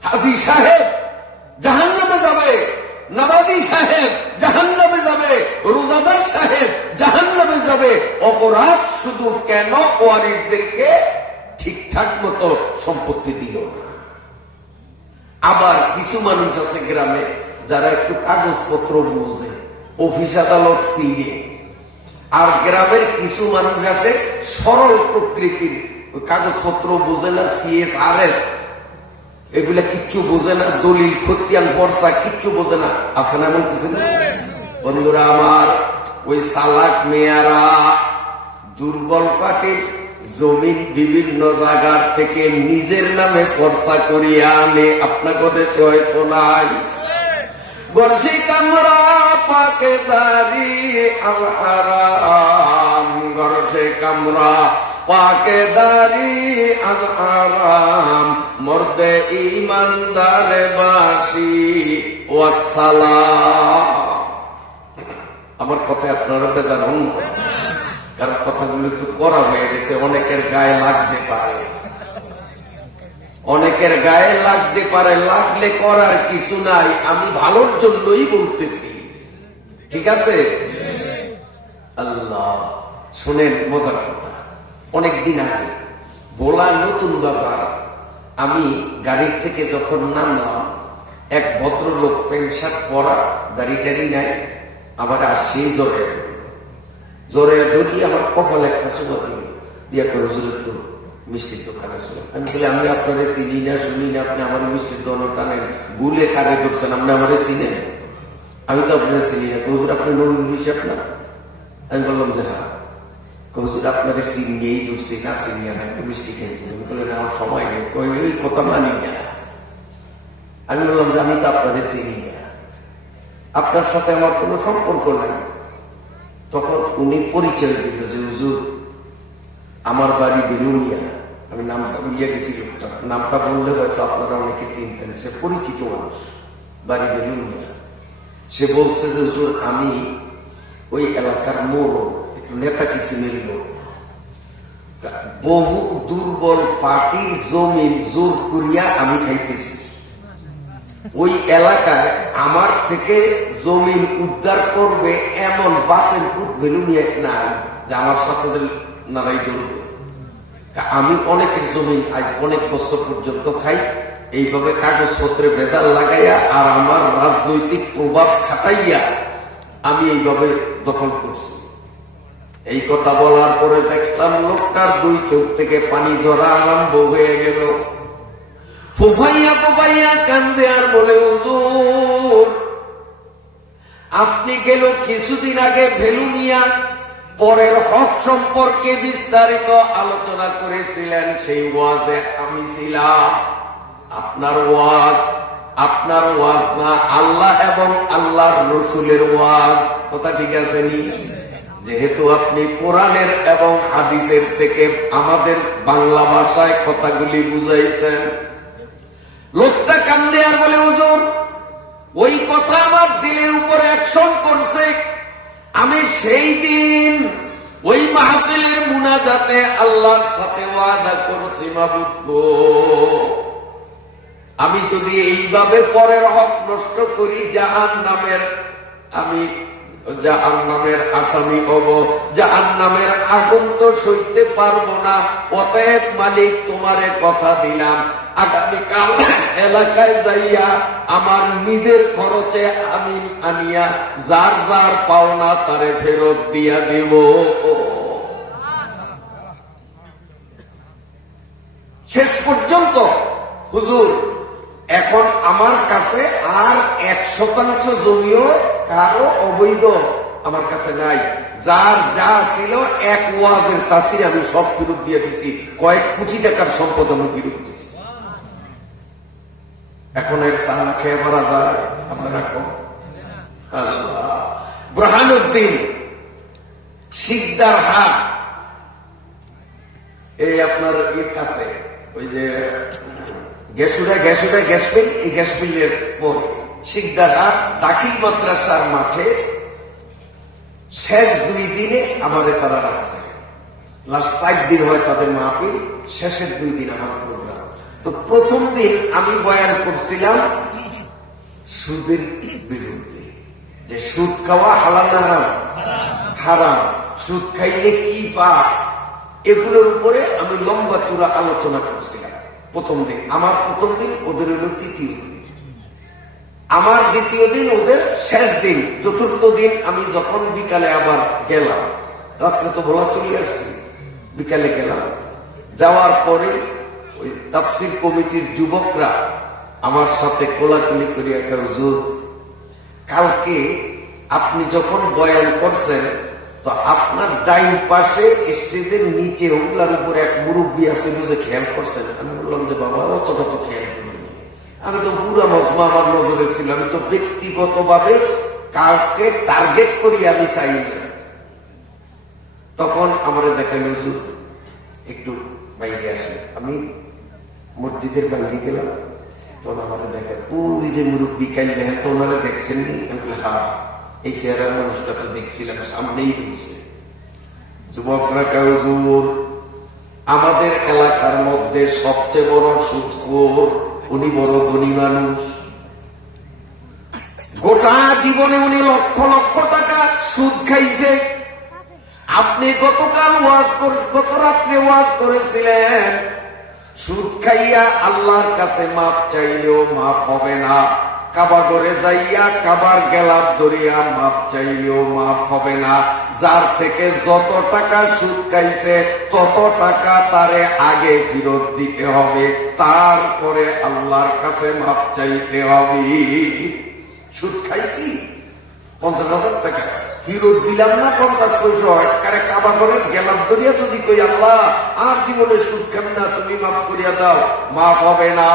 হাজী সাহেব জাহান্নামে যাবে, নামাজি সাহেব জাহান্নামে যাবে, রোজাদার সাহেব জাহান্নামে যাবে। অপরাধ শুধু কেন? ওয়ারিশদেরকে ঠিকঠাক মতো সম্পত্তি দিল না। আবার কিছু মানুষ আছে গ্রামে, যারা একটু কাগজপত্র বুঝে, অফিস আদালত চিনে। আর গ্রামের কিছু মানুষ আছে সরল প্রকৃতির, কাগজপত্র বোঝে না, CSRS এগুলা কিচ্ছু বোঝে না, দলিল খতিয়ান পর্চা কিচ্ছু বোঝে না। আছে না এমন কিছু? বন্ধুরা আমার, ওই চালাক মেয়ারা দুর্বল পার্টির জমিন বিভিন্ন জায়গার থেকে নিজের নামে পর্চা করিয়া আনে। আপনাকে দেশে হয়তো নাই। গর্ষি কামরা পাকে দারি আরাম, গর্ষে কামরা পাকে দারি আরাম, মর্দে ইমানদার বাসি ওয়াসসালাম। আমার কথায় আপনারা জানুন, কারণ কথাগুলো একটু করা হয়ে গেছে, অনেকের গায়ে লাগতে পারে, অনেকের গায়ে লাগতে পারে, লাগলে করার কিছু নাই, আমি ভালোর জন্যই বলতেছি, ঠিক আছে? আল্লাহ শোনেন মজার কথা। অনেকদিন আগে ভোলা নতুন বাজার, আমি গাড়ির থেকে যখন নামলাম, এক ভদ্রলোক প্যান্ট শার্ট পরা, দাড়ি টাড়ি নাই, আবার আসছি জোরে ধরি আমার কপালে একটা সুযোগ দিয়ে করে হুজুর একটু মিষ্টির দোকানে ছিল। আমি বলি আমি আপনারে চিনি না, শুনি না, আপনি আমার মিষ্টির দোকানে টানেন, গুলে কারে ধরছেন, আপনি আমারে চিনেন? আমি তো আপনার চিনি না। হুজুর আপনি নবীর হিসাব না? আমি বললাম যে হ্যাঁ। হুজুর আপনারে চিনিয়েই ধরছি, না চিনিয়ে না, একটু মিষ্টি খেয়েছি। আমি বললেন আমার সময় নেই, ওই কথা মানি না। আমি বললাম যে আমি তো আপনাদের চিনি না, আপনার সাথে আমার কোনো সম্পর্ক নাই। তখন উনি পরিচয় দিল যে হুজুর আমার বাড়ি বেলুনিয়া। আমি নামটা বলিয়া গেছি, লোকটা নামটা বললে হয়তো আপনারা অনেকে চিনতেন, সে পরিচিত মানুষ, বাড়ি বেলুনিয়া। সে বলছে যে হুজুর আমি ওই এলাকার মোড় একটু নেতা কিসিমের লোক, বহু দুর্বল পার্টির জমিন জোর করিয়া আমি খাইতেছি। ওই এলাকায় আমার থেকে জমিন উদ্ধার করবে এমন বাপের পুত বেলুনিয়া নাই যে আমার সাথে নারাই ধরবে। আমি অনেকের জমিন আজ অনেক বছর পর্যন্ত খাই, এইভাবে কাগজপত্রে ভেজাল লাগাইয়া আর আমার রাজনৈতিক প্রভাব খাটাইয়া আমি এইভাবে দখল করছি। এই কথা বলার পরে দেখলাম লোকটার দুই চোখ থেকে পানি ঝরা আরম্ভ হয়ে গেল। ফুফাইয়া ফুফাইয়া কান্দে আর বলে হুজুর আপনি গেল কিছুদিন আগে বেলুনিয়া পরের হক সম্পর্কে বিস্তারিত আলোচনা করেছিলেন, সেই ওয়াজে আমি ছিলাম। আপনার ওয়াজ না, আল্লাহ এবং আল্লাহর রসুলের ওয়াজ। কথা ঠিক আছে নি? যেহেতু আপনি কোরআনের এবং হাদিসের থেকে আমাদের বাংলা ভাষায় কথাগুলি বুঝাইছেন। লোকটা কান্দে আর বলে হুজুর ওই কথা আমার দিলের উপরে অ্যাকশন করছে। আমি সেই দিন ওই মাহফিলের মুনাজাতে আল্লাহর সাথে ওয়াদা করছি, মাবুদ গো আমি যদি এইভাবে পরের হক নষ্ট করি জাহান্নামের আসামি হব, জাহান্নামের আগুন তো সইতে পারবো না। অতএব মালিক তোমারে কথা দিলাম আগামীকাল এলাকায় যাইয়া আমার নিজের খরচে আমি আনিয়া যার যার পাওনা তারে ফেরত দিয়া দেব। শেষ পর্যন্ত হুজুর এখন আমার কাছে আর 1% জমিও কারো অবৈধ আমার কাছে নাই। যার যা ছিল এক ওয়াজের তাসির আমি সব ফেরত দিয়ে দিছি, কয়েক কোটি টাকার সম্পদ আমি ফেরত দিয়েছি। এখন এর সাহানা খেয়ে মারা যায় আপনারা কম। বুরহানুদ্দিন শিকদার হাট, এই আপনার এর কাছে ওই যে গ্যাসুরা গ্যাস মিল, এই গ্যাস মিলের পরে শিকদার হাট দাখিল মাদ্রাসার মাঠে শেষ 2 দিনে আমাদের তারা রাখছে। লাস্ট 4 দিন হয় তাদের মাহফিল, শেষের 2 দিন আমার প্রোগ্রাম। তো প্রথম দিন আমি বয়ান করছিলাম সুদের বিরুদ্ধে, যে সুদ খাওয়া হালাল না হারাম? হারাম। সুদ খাইলে কি পাপ, এগুলোর উপরে আমি লম্বা চূড়া আলোচনা করছিলাম প্রথম দিন। আমার প্রথম দিন, ওদের হল তৃতীয় দিন, আমার দ্বিতীয় দিন, ওদের শেষ দিন, চতুর্থ দিন। আমি যখন বিকালে আবার গেলাম, রাত্রে তো বলা চলে আসছি, বিকালে গেলাম। যাওয়ার পরে ওই তাফসীর কমিটির যুবকরা আমার সাথে কোলাকুলি করিয়া একটা হুজুর কালকে আপনি যখন বয়ান করছেন তো আপনার ডাইন পাশে স্টেজের নিচে হুগলার উপরে এক মুরব্বী আছে, বুঝে খেয়াল করছেন? আমি বললাম যে বাবা অতটা তো খেয়াল করিনি, আমি তো পুরা মজমা আমার নজরে ছিল, আমি তো ব্যক্তিগত ভাবে কাউকে টার্গেট করি আমি চাই না। তখন আমার দেখেন হুজুর একটু বাইরে আসে, আমি মসজিদের বাইরে গেলাম, তখন আমার দেখেন ওই যে মুরব্বী কাল দেখেন, তো ওনারা দেখছেন নি? হ্যাঁ, এই চেহারার মানুষটা তো দেখছিলাম, সামনেই হয়েছে। যুবকরা হুজুর আমাদের এলাকার মধ্যে সবচেয়ে বড় সুদখোর, উনি বড় ধনী মানুষ, গোটা জীবনে উনি লক্ষ লক্ষ টাকা সুদ খাইছে। আপনি গত রাত্রে ওয়াজ করেছিলেন সুদ খাইয়া আল্লাহর কাছে মাপ চাইলেও মাপ হবে না, কাবা ঘরে যাইয়া কাবার গেলাপ ধরিয়া মাপ চাইলেও মাপ হবে না। যার থেকে যত টাকা সুদ খাইছে তত টাকা তারে আগে ফেরত দিতে হবে, তারপরে আল্লাহর কাছে মাপ চাইতে হবে। সুদ খাইছি 50,000 টাকা, ফেরত দিলাম না 50 পয়সা, একবারে কাবা ঘরে গেলাপ ধরিয়া যদি কই আল্লাহ আর জীবনে সুদ খান না, তুমি মাফ করিয়া দাও, মাফ হবে না।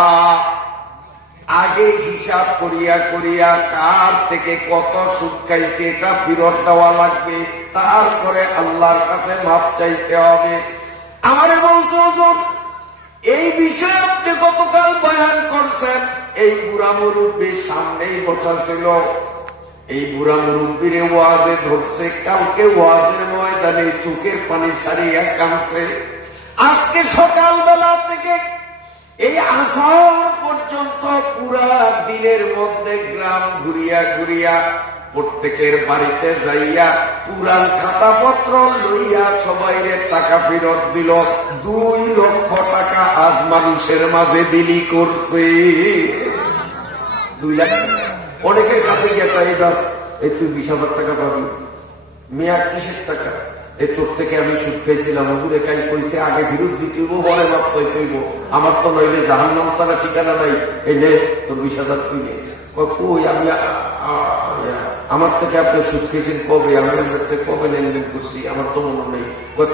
আগে হিসাব করিয়া করিয়া কার থেকে কত সুদ খাইছে এটা ফেরত দেওয়া লাগবে, তারপরে আল্লাহর কাছে মাপ চাইতে হবে। আমারে বলছো এই বিষয়ে আপনি গতকাল বয়ান করছেন, এই বুড়া মুরব্বীর সামনেই বসা ছিল, এই বুড়া মুরব্বীরে ওয়াজে ধরছে, কালকে ওয়াজের ময়দানে চোখের পানি ছাড়িয়া কাঁদছে। আজকে সকালবেলা থেকে এই আসর পর্যন্ত পুরা দিনের মধ্যে গ্রাম ঘুরিয়া ঘুরিয়া প্রত্যেকের বাড়িতে যাইয়া পুরান খাতাপত্র লইয়া সবাইরে টাকা ফেরত দিল। 2 লক্ষ টাকা আজ মানুষের মাঝে বিলি করছে। 2 লাখ। অনেকের কাছে গিয়ে চাই দাও, এই তুই 20,000 টাকা পাবি। মেয়া কিসের টাকা? এই তোর থেকে আমি সুদ খাইছিলাম, হুজুরে কাল কইছে আগে ফেরত দিতে হইব, পরে মাপ চাইতে হইব। আমার তো নইলে জাহান্নাম ছাড়া ঠিকানা নাই। এই নে তোর 20,000 তুই নে। কই আমি আমার থেকে আপনি সুদ খেয়েছেন কবে? আমি কবে লেনদেন করছি? আমার তো মনে নেই।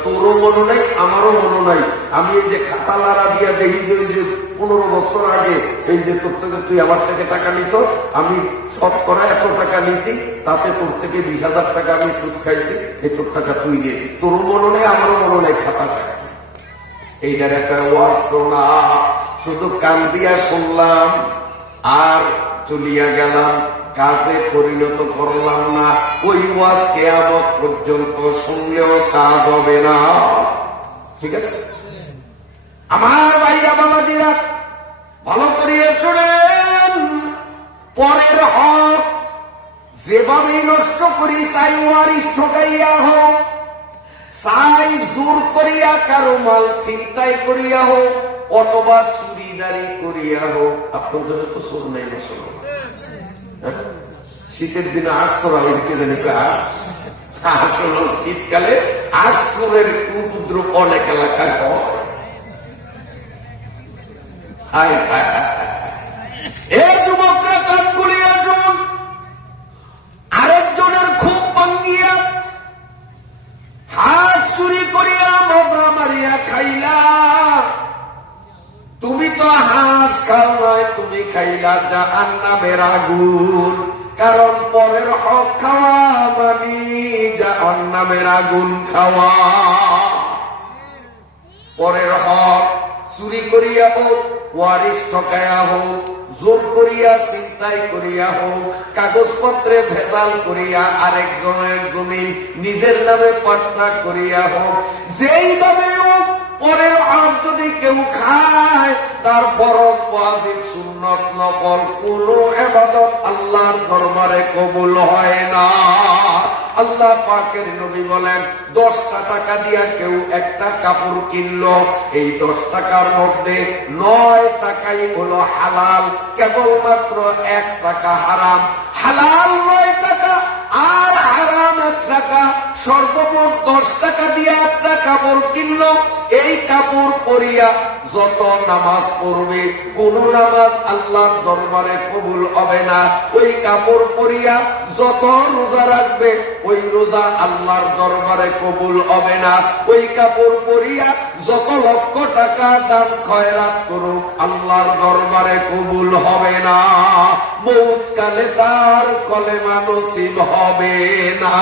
তোরও মনে নাই, আমারও মনে নাই। আমি এই যে খাতা লাড়া দিয়া দেখি যে 15 বছর আগে এই যে তোর থেকে তুই আমার থেকে টাকা নিত, আমি শতকরা এত টাকা নিছি, তাতে তোর থেকে 20,000 টাকা আমি সুদ খাইছি, এই তোর টাকা তুই নে। তোরও মনে নেই, আমারও মনে নেই খাতা টাকা। এইটার একটা ওয়াজ শোনা, শুধু কান দিয়া শুনলাম আর চলিয়া গেলাম, কাজে পরিণত করলাম না। ওই ওয়াজ কিয়ামত পর্যন্ত শুনলেও কাজ হবে না। ঠিক আছে? আমার ভাইরা বাবাজিরা ভালো করিয়া শুনেন, পরের হক যেভাবে নষ্ট করি, চাই ওয়ারিশ ঠকাইয়া হোক, চাই জোর করিয়া কারো মাল ছিনতাই করিয়া হোক, অথবা চুরিদারি করিয়া হোক। আপনার কাছে তো চোর নাই মুসলমান। শীতের দিনে আশ করা এদিকে জানি আসল শীতকালে আশ চোরের উপদ্রব অনেক এলাকায় হয়। এই যুবকরা কান খুলিয়া শুন, আরেকজনের খুব ভাঙ্গিয়া হাত চুরি করিয়া মজা মারিয়া খাইলা। তুমি তো হাঁস খাও নয়, তুমি খাইলা জাহান্নামের আগুন। কারণ পরের হক খাওয়া মানে জাহান্নামের আগুন খাওয়া। পরের হক চুরি করিয়া হোক, ওয়ারিশ ঠকাইয়া হোক, জোর করিয়া চিন্তাই করিয়া হোক, কাগজপত্রে ভেজাল করিয়া আরেকজনের জমিন নিজের নামে পাট্টা করিয়া হোক, যেইভাবে হোক পরের হক যদি কেউ খায়, তার ফরজ ওয়াজিব সুন্নত নফল কোন ইবাদত আল্লাহর দরবারে কবুল হয় না। আল্লাহ পাকের নবী বলেন, 10টা টাকা দিয়া কেউ একটা কাপড় কিনলো, এই 10 টাকার মধ্যে 9 টাকাই হলো হালাল, কেবলমাত্র 1 টাকা হারাম। হালাল 9 টাকা আর হারাম 1 টাকা, সর্বমোট 10 টাকা দিয়ে একটা কাপড় কিনলো। এই কাপড় পরিয়া যত নামাজ পড়বে, কোন নামাজ আল্লাহর দরবারে কবুল হবে না। ওই কাপড় পরিয়া যত রোজা রাখবে, ওই রোজা আল্লাহর দরবারে কবুল হবে না। ওই কাপড় পরিয়া যত লক্ষ টাকা দান খয়রাত করুক, আল্লাহর দরবারে কবুল হবে না। মউতকালে তার কলেমা নসিব হবে না।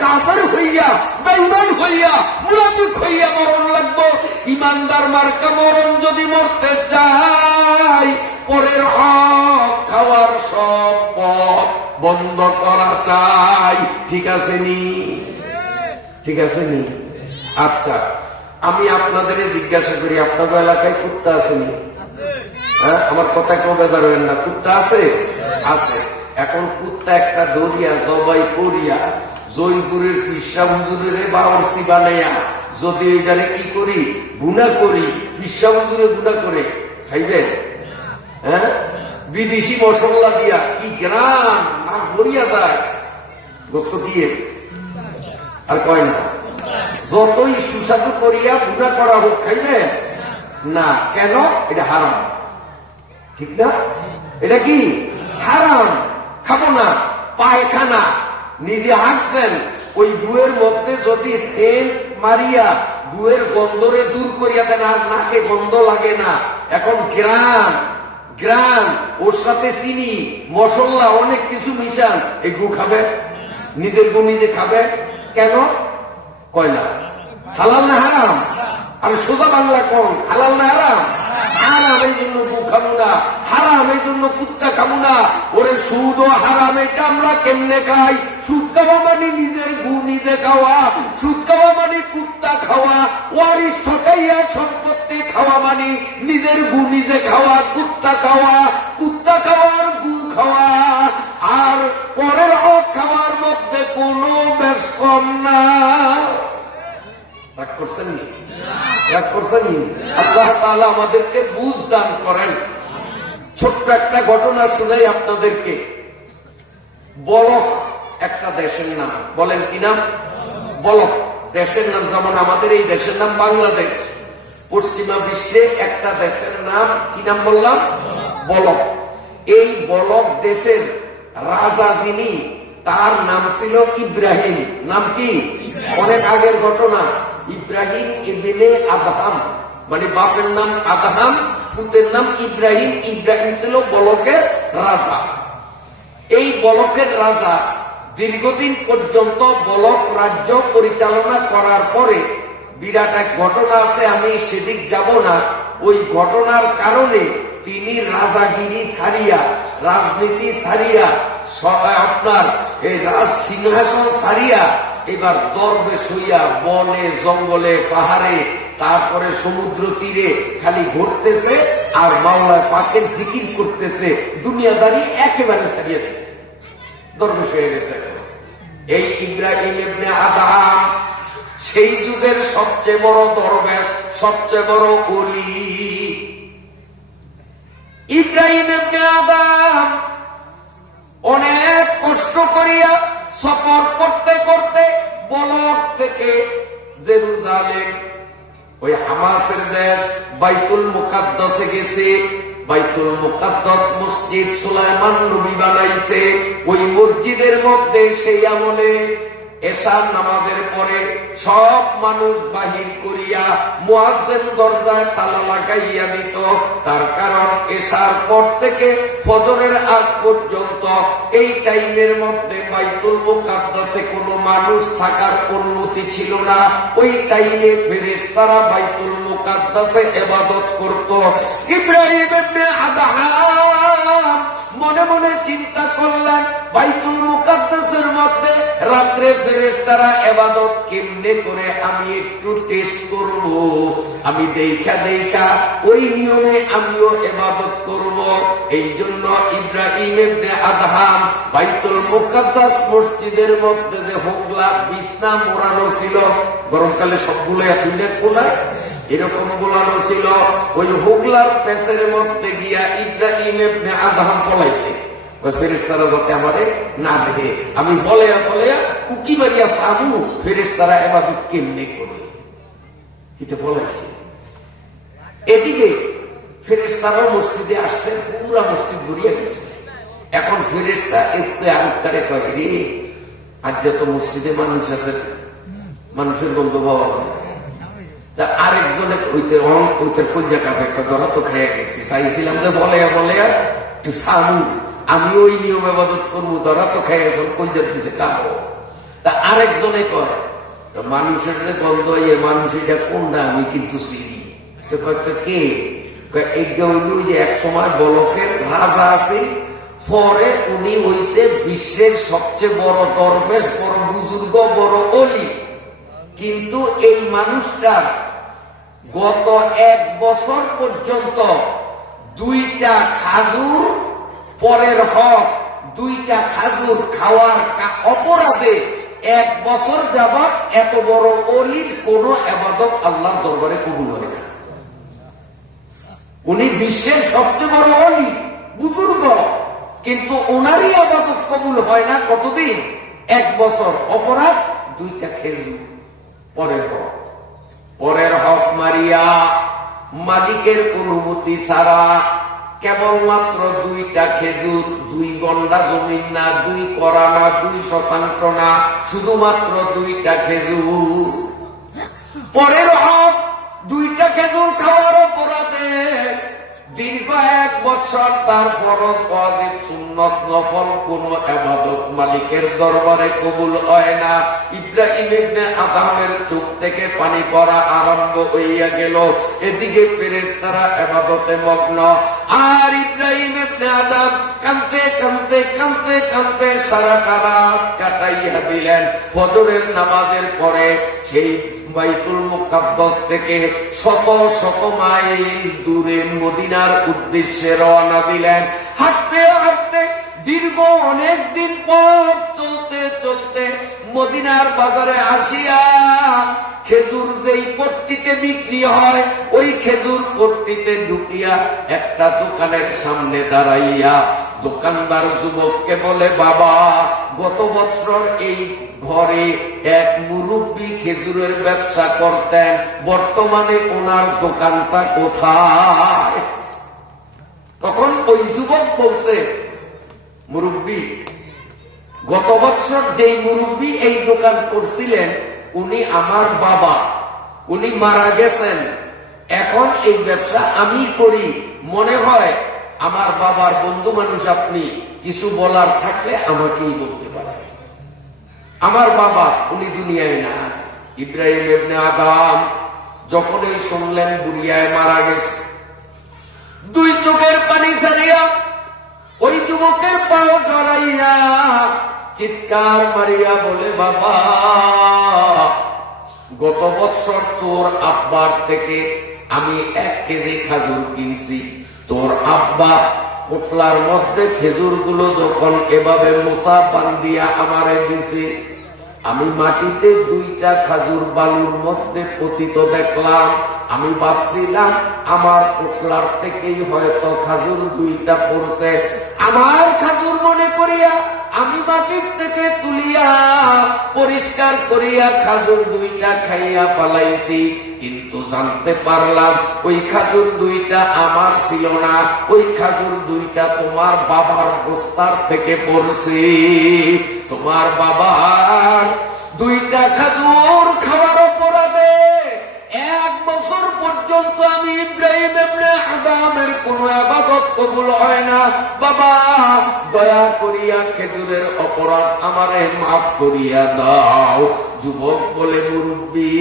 কাফের হইয়া, বেঈমান হইয়া, মুনাফিক হইয়া মরণ লাগবো। ইমানদার মার্কা মরণ যদি মরতে চাই, পরের হক খাওয়ার সব পথ বন্ধ করা চাই। ঠিক আছে নি? ঠিক আছে নি? আচ্ছা, আমি আপনাদের জিজ্ঞাসা করি, আপনাদের এলাকায় কুত্তা আসেনি? হ্যাঁ, আমার কথা কেউ বেজার হবেন না, কুত্তা আছে? আছে। এখন কুত্তা একটা দরিয়া জবাই করিয়া জৈনপুরের পিসা হুজুরের বাউরসি বানাইয়া যদি এটারে কি করি, বুনা করি, পিসা হুজুরে বুনা করে খাইবেন? হ্যাঁ, বিদেশি মশলা দিয়া কি গ্রাম নাক ভরিয়া যায় গোস্ত দিয়ে, আর কয় না যতই সুস্বাদু করিয়া বুড়া করা হোক খাইবে না কেন, এটা হারাম, ঠিক না? এটা কি হারাম, খাবো না। পায়খানা নিজে হাঁটছেন, ওই গুয়ের মধ্যে যদি সেন্ট মারিয়া গুয়ের গন্ধরে দূর করিয়া দেন আর নাকে গন্ধ লাগে না, এখন গ্রাম গ্রাম ওর সাথে চিনি মশলা অনেক কিছু মিশান, এই গু খাবে, নিজের গু নিজে খাবে কেন? কয় না হালাল না হারাম? আর সোজা বাংলা কোন হালাল না হারাম? হারাম, এই জন্য গু খাবো না, হারাম এই জন্য কুত্তা খাবো না। ওরে সুদ ও হারাম এটা আমরা কেমনে খাই? সুদ খাওয়া মানে নিজের গু নিজে খাওয়া, সুদ খাওয়া মানে কুত্তা খাওয়া, ওয়ারিশ ঠকাইয়া সম্পত্তি খাওয়া মানে নিজের গু নিজে খাওয়া, কুত্তা খাওয়া, কুত্তা খাওয়ার গু খাওয়া আর পরের হক খাওয়ার মধ্যে কোনো বেশ কম না। রাগ করছেন নি? রাগ করছেন নি? আল্লাহ তাআলা আমাদেরকে বুঝ দান করেন। ছোট্ট একটা ঘটনা শুনাই আপনাদেরকে। বলক একটা দেশের নাম, বলেন কি নাম? বলক দেশের নাম। যেমন আমাদের এই দেশের নাম বাংলাদেশ, পশ্চিমা বিশ্বে একটা দেশের নাম কি নাম বললাম? বলক। এই বলক দেশের রাজা যিনি, তার নাম ছিল ইব্রাহিম। নাম কি? অনেক আগের ঘটনা। ইব্রাহিম ইবনে আদহাম, মানে বাপের নাম আদহাম, পুতের নাম ইব্রাহিম। ইব্রাহিম ছিল বলকের রাজা। এই বলকের রাজা দীর্ঘদিন পর্যন্ত বলক রাজ্য পরিচালনা করার পরে বিরাট এক ঘটনা আছে, আমি সেদিক যাব না। ওই ঘটনার কারণে তিনি রাজাগিরি ছাড়িয়া, রাজনীতি ছাড়িয়া, আপনার এই রাজ সিংহাসন ছাড়িয়া এবার দরবেশ হইয়া বনে জঙ্গলে পাহাড়ে তারপরে সমুদ্র তীরে খালি ঘুরতেছে আর মাওলার পাকের জিকির করতেছে। দুনিয়াদারি একেবারে ছাড়িয়ে দিয়েছে, দরবেশ হয়ে গেছে। এই ইব্রাহিম ইবনে আদহাম সেই যুগের সবচেয়ে বড় দরবেশ, সবচেয়ে বড় ওলি। ইব্রাহিম ইবনে আদহাম অনেক কষ্ট করিয়া সফর করতে করতে বলক থেকে জেরুজালেম, ওই হামাসের দেশ বাইতুল মুকাদ্দাসে গেছে। বাইতুল মুকাদ্দাস মসজিদ সুলাইমান নবী বানাইছে। ওই মসজিদের মধ্যে সেই আমলে এশার নামাজের পরে সব মানুষ বাহির করিয়া মুয়াজ্জিন দরজায় তালা লাগাইয়া দিত। তার কারণ এশার পর থেকে ফজরের আগ পর্যন্ত এই টাইমের মধ্যে বাইতুল মুকাদ্দাসে কোনো মানুষ থাকার অনুমতি ছিল না। ওই টাইমে ফেরেশতারা বাইতুল মুকাদ্দাসে ইবাদত করত। ইব্রাহিম ইবনে আদহাম মনে মনে চিন্তা করলেন, বাইতুল মুকাদ্দাসের মধ্যে রাত্রে ফেরেশতারা ইবাদত কেমনে করে আমি একটু টেস্ট করব। আমি দেখা দেখা ওই নিয়মে আমিও ইবাদত করব। এই জন্য ইব্রাহিম ইবনে আদহাম বাইতুল মুকাদ্দাস মসজিদের মধ্যে যে হোগলা বিছনা মোড়ানো ছিল, গরমকালে সবগুলো এতদিনে খোলা এরকম গোলানো ছিল, ওই হোগলার পেছের মধ্যে গিয়া ইব্রাহিম ইবনে আদহাম পলাইছে। ওই ফেরেশতারা যাতে আমারে না দেখে, আমি বলে বলে উকি মারিয়া সামু ফেরেশতারা ইবাদত কেমনে করে এটা বলেছে। এদিকে ফেরেশতারা মসজিদে আসছে, পুরা মসজিদ ঘুরিয়ে গেছে। এখন ফেরেশতা একটু আরেকটারে কয়, রে আজ যত মসজিদে মানুষ আছে, মানুষের বন্ধু বাবা আরেকজনে ওইটার কলজা কাপড় ধরা তো খেয়ে গেছি, চাইছিলাম যে বলে বলে একটু সামু আমি ওই নিয়ম ইবাদত করবো, ধরা তো খেয়ে গেছে কলজার দিছে কাপড়। তা আরেকজনে কয় মানুষের যে গন্ধ এ মানুষ এটা কোনটা আমি কিন্তু চিনি। তো কয়েকটা কে? এইটা হইল যে এক সময় বলকের রাজা আছে, পরে উনি হইছে বিশ্বের সবচেয়ে বড় দরবেশ, বড় বুজুর্গ, বড় অলি। কিন্তু এই মানুষটা গত 1 বছর পর্যন্ত 2টা খাজুর পরের হক, 2টা খাজুর খাওয়ার অপরাধে 1 বছর যাবৎ এত বড় অলির কোন ইবাদত আল্লাহর দরবারে কবুল হয় না। উনি বিশ্বের সবচেয়ে বড় অলি, বুজুর্গ, কিন্তু ওনারই আবাদত কবুল হয় না কতদিন? 1 বছর। অপরাধ 2টা খেজুর। পরের হক মারিয়া মালিকের অনুমতি ছাড়া কেবলমাত্র 2টা খেজুর, 2 গন্ডা জমিন না, 2 করা না, 2 শতাংশ না, শুধুমাত্র 2টা খেজুর। পরের হক 2টা খেজুর খাওয়ার অপরাধে দীর্ঘ 1 বছর তার ফরজ, ওয়াজিব, সুন্নত, নফল কোন ইবাদত মালিকের দরবারে কবুল হয় না। ইব্রাহিম ইবনে আদমের চোখ থেকে পানি পড়া আরম্ভ হইয়া গেল। এদিকে ফেরেশতারা ইবাদতে মগ্ন, আর ইব্রাহিম ইবনে আদম কাঁদতে কাঁদতে কাঁদতে কাঁদতে সারাটা রাত কাটাইয়া দিলেন। ফজরের নামাজের পরে সেই বাইতুল মুকাদ্দাস থেকে শত শত মাইল দূরে মদিনার উদ্দেশ্যে রওনা দিলেন। হাঁটতে হাঁটতে দীর্ঘ অনেক দিন পথ চলতে চলতে মদিনার বাজারে আসিয়া খেজুর যেই পট্টিতে বিক্রি হয়, ওই খেজুর পট্টিতে ঢুকিয়া একটা দোকানের সামনে দাঁড়াইয়া দোকানদার যুবককে বলে, বাবা, গত বছর এই ঘরে এক মুরব্বী খেজুরের ব্যবসা করতেন, বর্তমানে ওনার দোকানটা কোথায়? তখন ওই যুবক বলছে, মুরব্বী, গত বছর যেই মুরব্বী এই দোকান করছিলেন উনি আমার বাবা, উনি মারা গেছেন, এখন এই ব্যবসা আমি করি। মনে হয় আমার বাবার বন্ধু মানুষ, আপনি কিছু বলার থাকলে আমাকেই বলতে পারেন। আমার বাবা উনি দুনিয়ায় না। ইব্রাহিম ইবনে আদম যখনই শুনলেন দুনিয়ায় মারা গেছে, 2 চোখের পানি ছাড়িয়া ওই যুবকের পাও জড়াইয়া চিৎকার মারিয়া বলে, বাবা, গত বছর তোর আব্বার থেকে আমি 1 কেজি খাজুর কিনছি। তোর আব্বা পোটলার মধ্যে খেজুরগুলো যখন এভাবে মোছা বান্ধিয়া আমারে দিছে, আমি মাটিতে 2টা খাজুর বালুর মধ্যে পতিত দেখলাম। আমি ভাবছিলাম আমার পোটলার থেকেই হয়তো খাজুর 2টা পড়ছে। আমার খাজুর মনে করিয়া আমি মাটির থেকে তুলিয়া পরিষ্কার করিয়া খাজুর 2টা খাইয়া পালাইছি, কিন্তু জানতে পারলাম ওই খাজুর 2টা আমার ছিল না, ওই খাজুর 2টা তোমার বাবার বস্তার থেকে পড়ছে। তোমার বাবার 2টা খাজুর খাওয়ার অপরাধে 1 বছর পর্যন্ত আমি ইব্রাহিম ইবনে আদমের কোন ইবাদত কবুল হয় না। বাবা, দয়া করিয়া খেজুরের অপরাধ আমারে মাফ করিয়া দাও। যুবক বলে, মুরব্বী,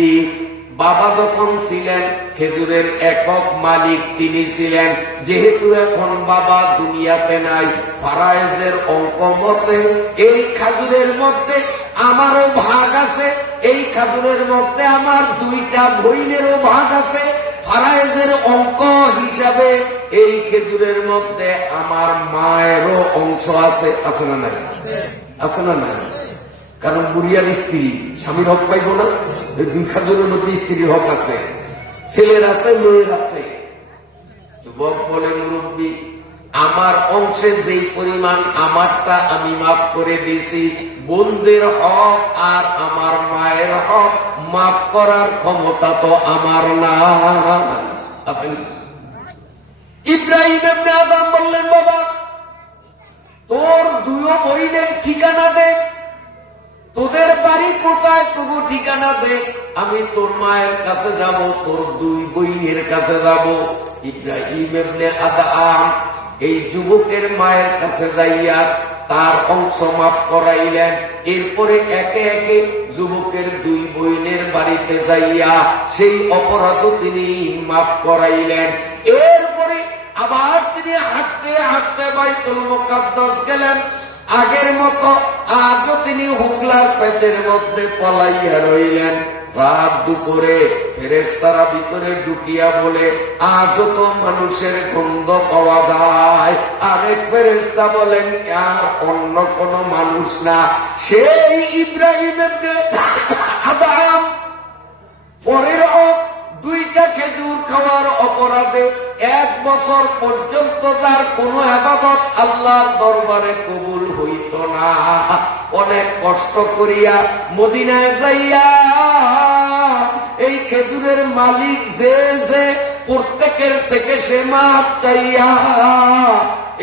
বাবা যখন ছিলেন খেজুরের একক মালিক তিনি ছিলেন, যেহেতু এখন বাবা দুনিয়াতে নাই, ফারায়েজের অঙ্ক মতে এই খাজুরের মধ্যে আমারও ভাগ আছে, এই খাজুরের মধ্যে আমার 2টা বইনেরও ভাগ আছে। ফারায়েজের অঙ্ক হিসাবে এই খেজুরের মধ্যে আমার মায়েরও অংশ আছে। আছে না নাই? আছে না নাই? কারণ বুড়িয়ার স্ত্রী স্বামীর হক পাইব না, 2 খাজুরের মধ্যে স্ত্রীর হক আছে, ছেলের আছে, মেয়ের আছে। যুবক বলে, মুরব্বী, আমার অংশে যেই পরিমাণ আমারটা আমি মাফ করে দিয়েছি, বোনদের হক আর আমার মায়ের হক মাফ করার ক্ষমতা তো আমার না। ইব্রাহিম ইবনে আদম বললেন, বাবা, তোর 2 বইনের ঠিকানা দে, তোদের বাড়ি কোথায়, তবু ঠিকানা দে, আমি তোর মায়ের কাছে যাব, তোর 2 বইনের কাছে যাব। ইব্রাহিম ইবনে আদম এই যুবকের মায়ের কাছে যাইয়া তার অংশ মাফ করাইলেন। এরপরে একে একে যুবকের 2 বইনের বাড়িতে যাইয়া সেই অপরাধও তিনি মাফ করাইলেন। এরপরে আবার তিনি হাঁটতে হাঁটতে বাইতুল মুকাদ্দাস গেলেন। আগের মতো আজও তিনি হুগলার পেচের মধ্যে পলাইয়া রইলেন। রাত দুপুরে ফেরেশতারা ভিতরে ঢুকিয়া বলে, আজও তো মানুষের গন্ধ পাওয়া যায়। আরেক ফেরেশতা বলেন, আর অন্য কোন মানুষ না, সেই ইব্রাহিম ইবনে আদম পরের 2টা খেজুর খাওয়ার অপরাধে 1 বছর পর্যন্ত যার কোনো ইবাদত আল্লাহর দরবারে কবুল হইত না। অনেক কষ্ট করিয়া মদিনায় যাইয়া এই খেজুরের মালিক যে প্রত্যেকের থেকে সে মাপ চাইয়া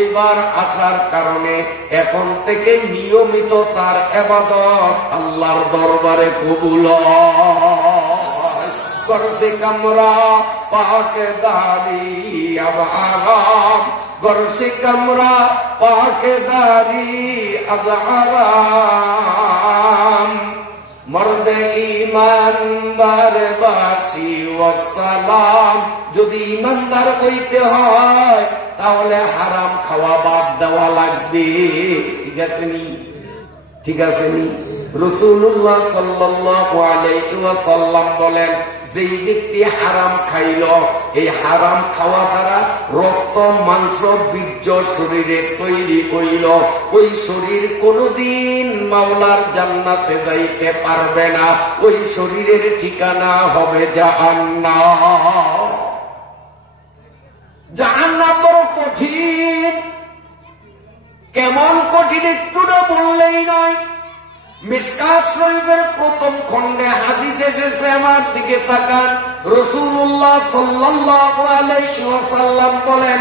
এবার আসার কারণে এখন থেকে নিয়মিত তার ইবাদত আল্লাহর দরবারে কবুল হয়। গরসে কামরা পাকেদারি আব আরাম, গরসে কামরা পাকেদারি আব আরাম, মর্দে ইমানদার বাসি ওয়াসালাম। যদি ইমানদার হইতে হয় তাহলে হারাম খাওয়া বাদ দেওয়া লাগবে। ঠিক আছে নি? ঠিক আছে নি? রাসূলুল্লাহ সাল্লাল্লাহু আলাইহি ওয়াসাল্লাম বলেন, যেই ব্যক্তি হারাম খাইল, এই হারাম খাওয়া দ্বারা রক্ত মাংস বীর্য শরীরে তৈরি হইল, ওই শরীর কোনদিন মাওলার জান্নাতে যাইতে পারবে না। ওই শরীরের ঠিকানা হবে জাহান্নাম। জাহান্নাম বড় কঠিন। কেমন কঠিন একটু না বললেই নয়। মিশকাত শরীফের প্রথম খণ্ডে হাদিস এসেছে, আমার দিকে তাকান। রাসূলুল্লাহ সাল্লাল্লাহু আলাইহি ওয়াসাল্লাম বলেন,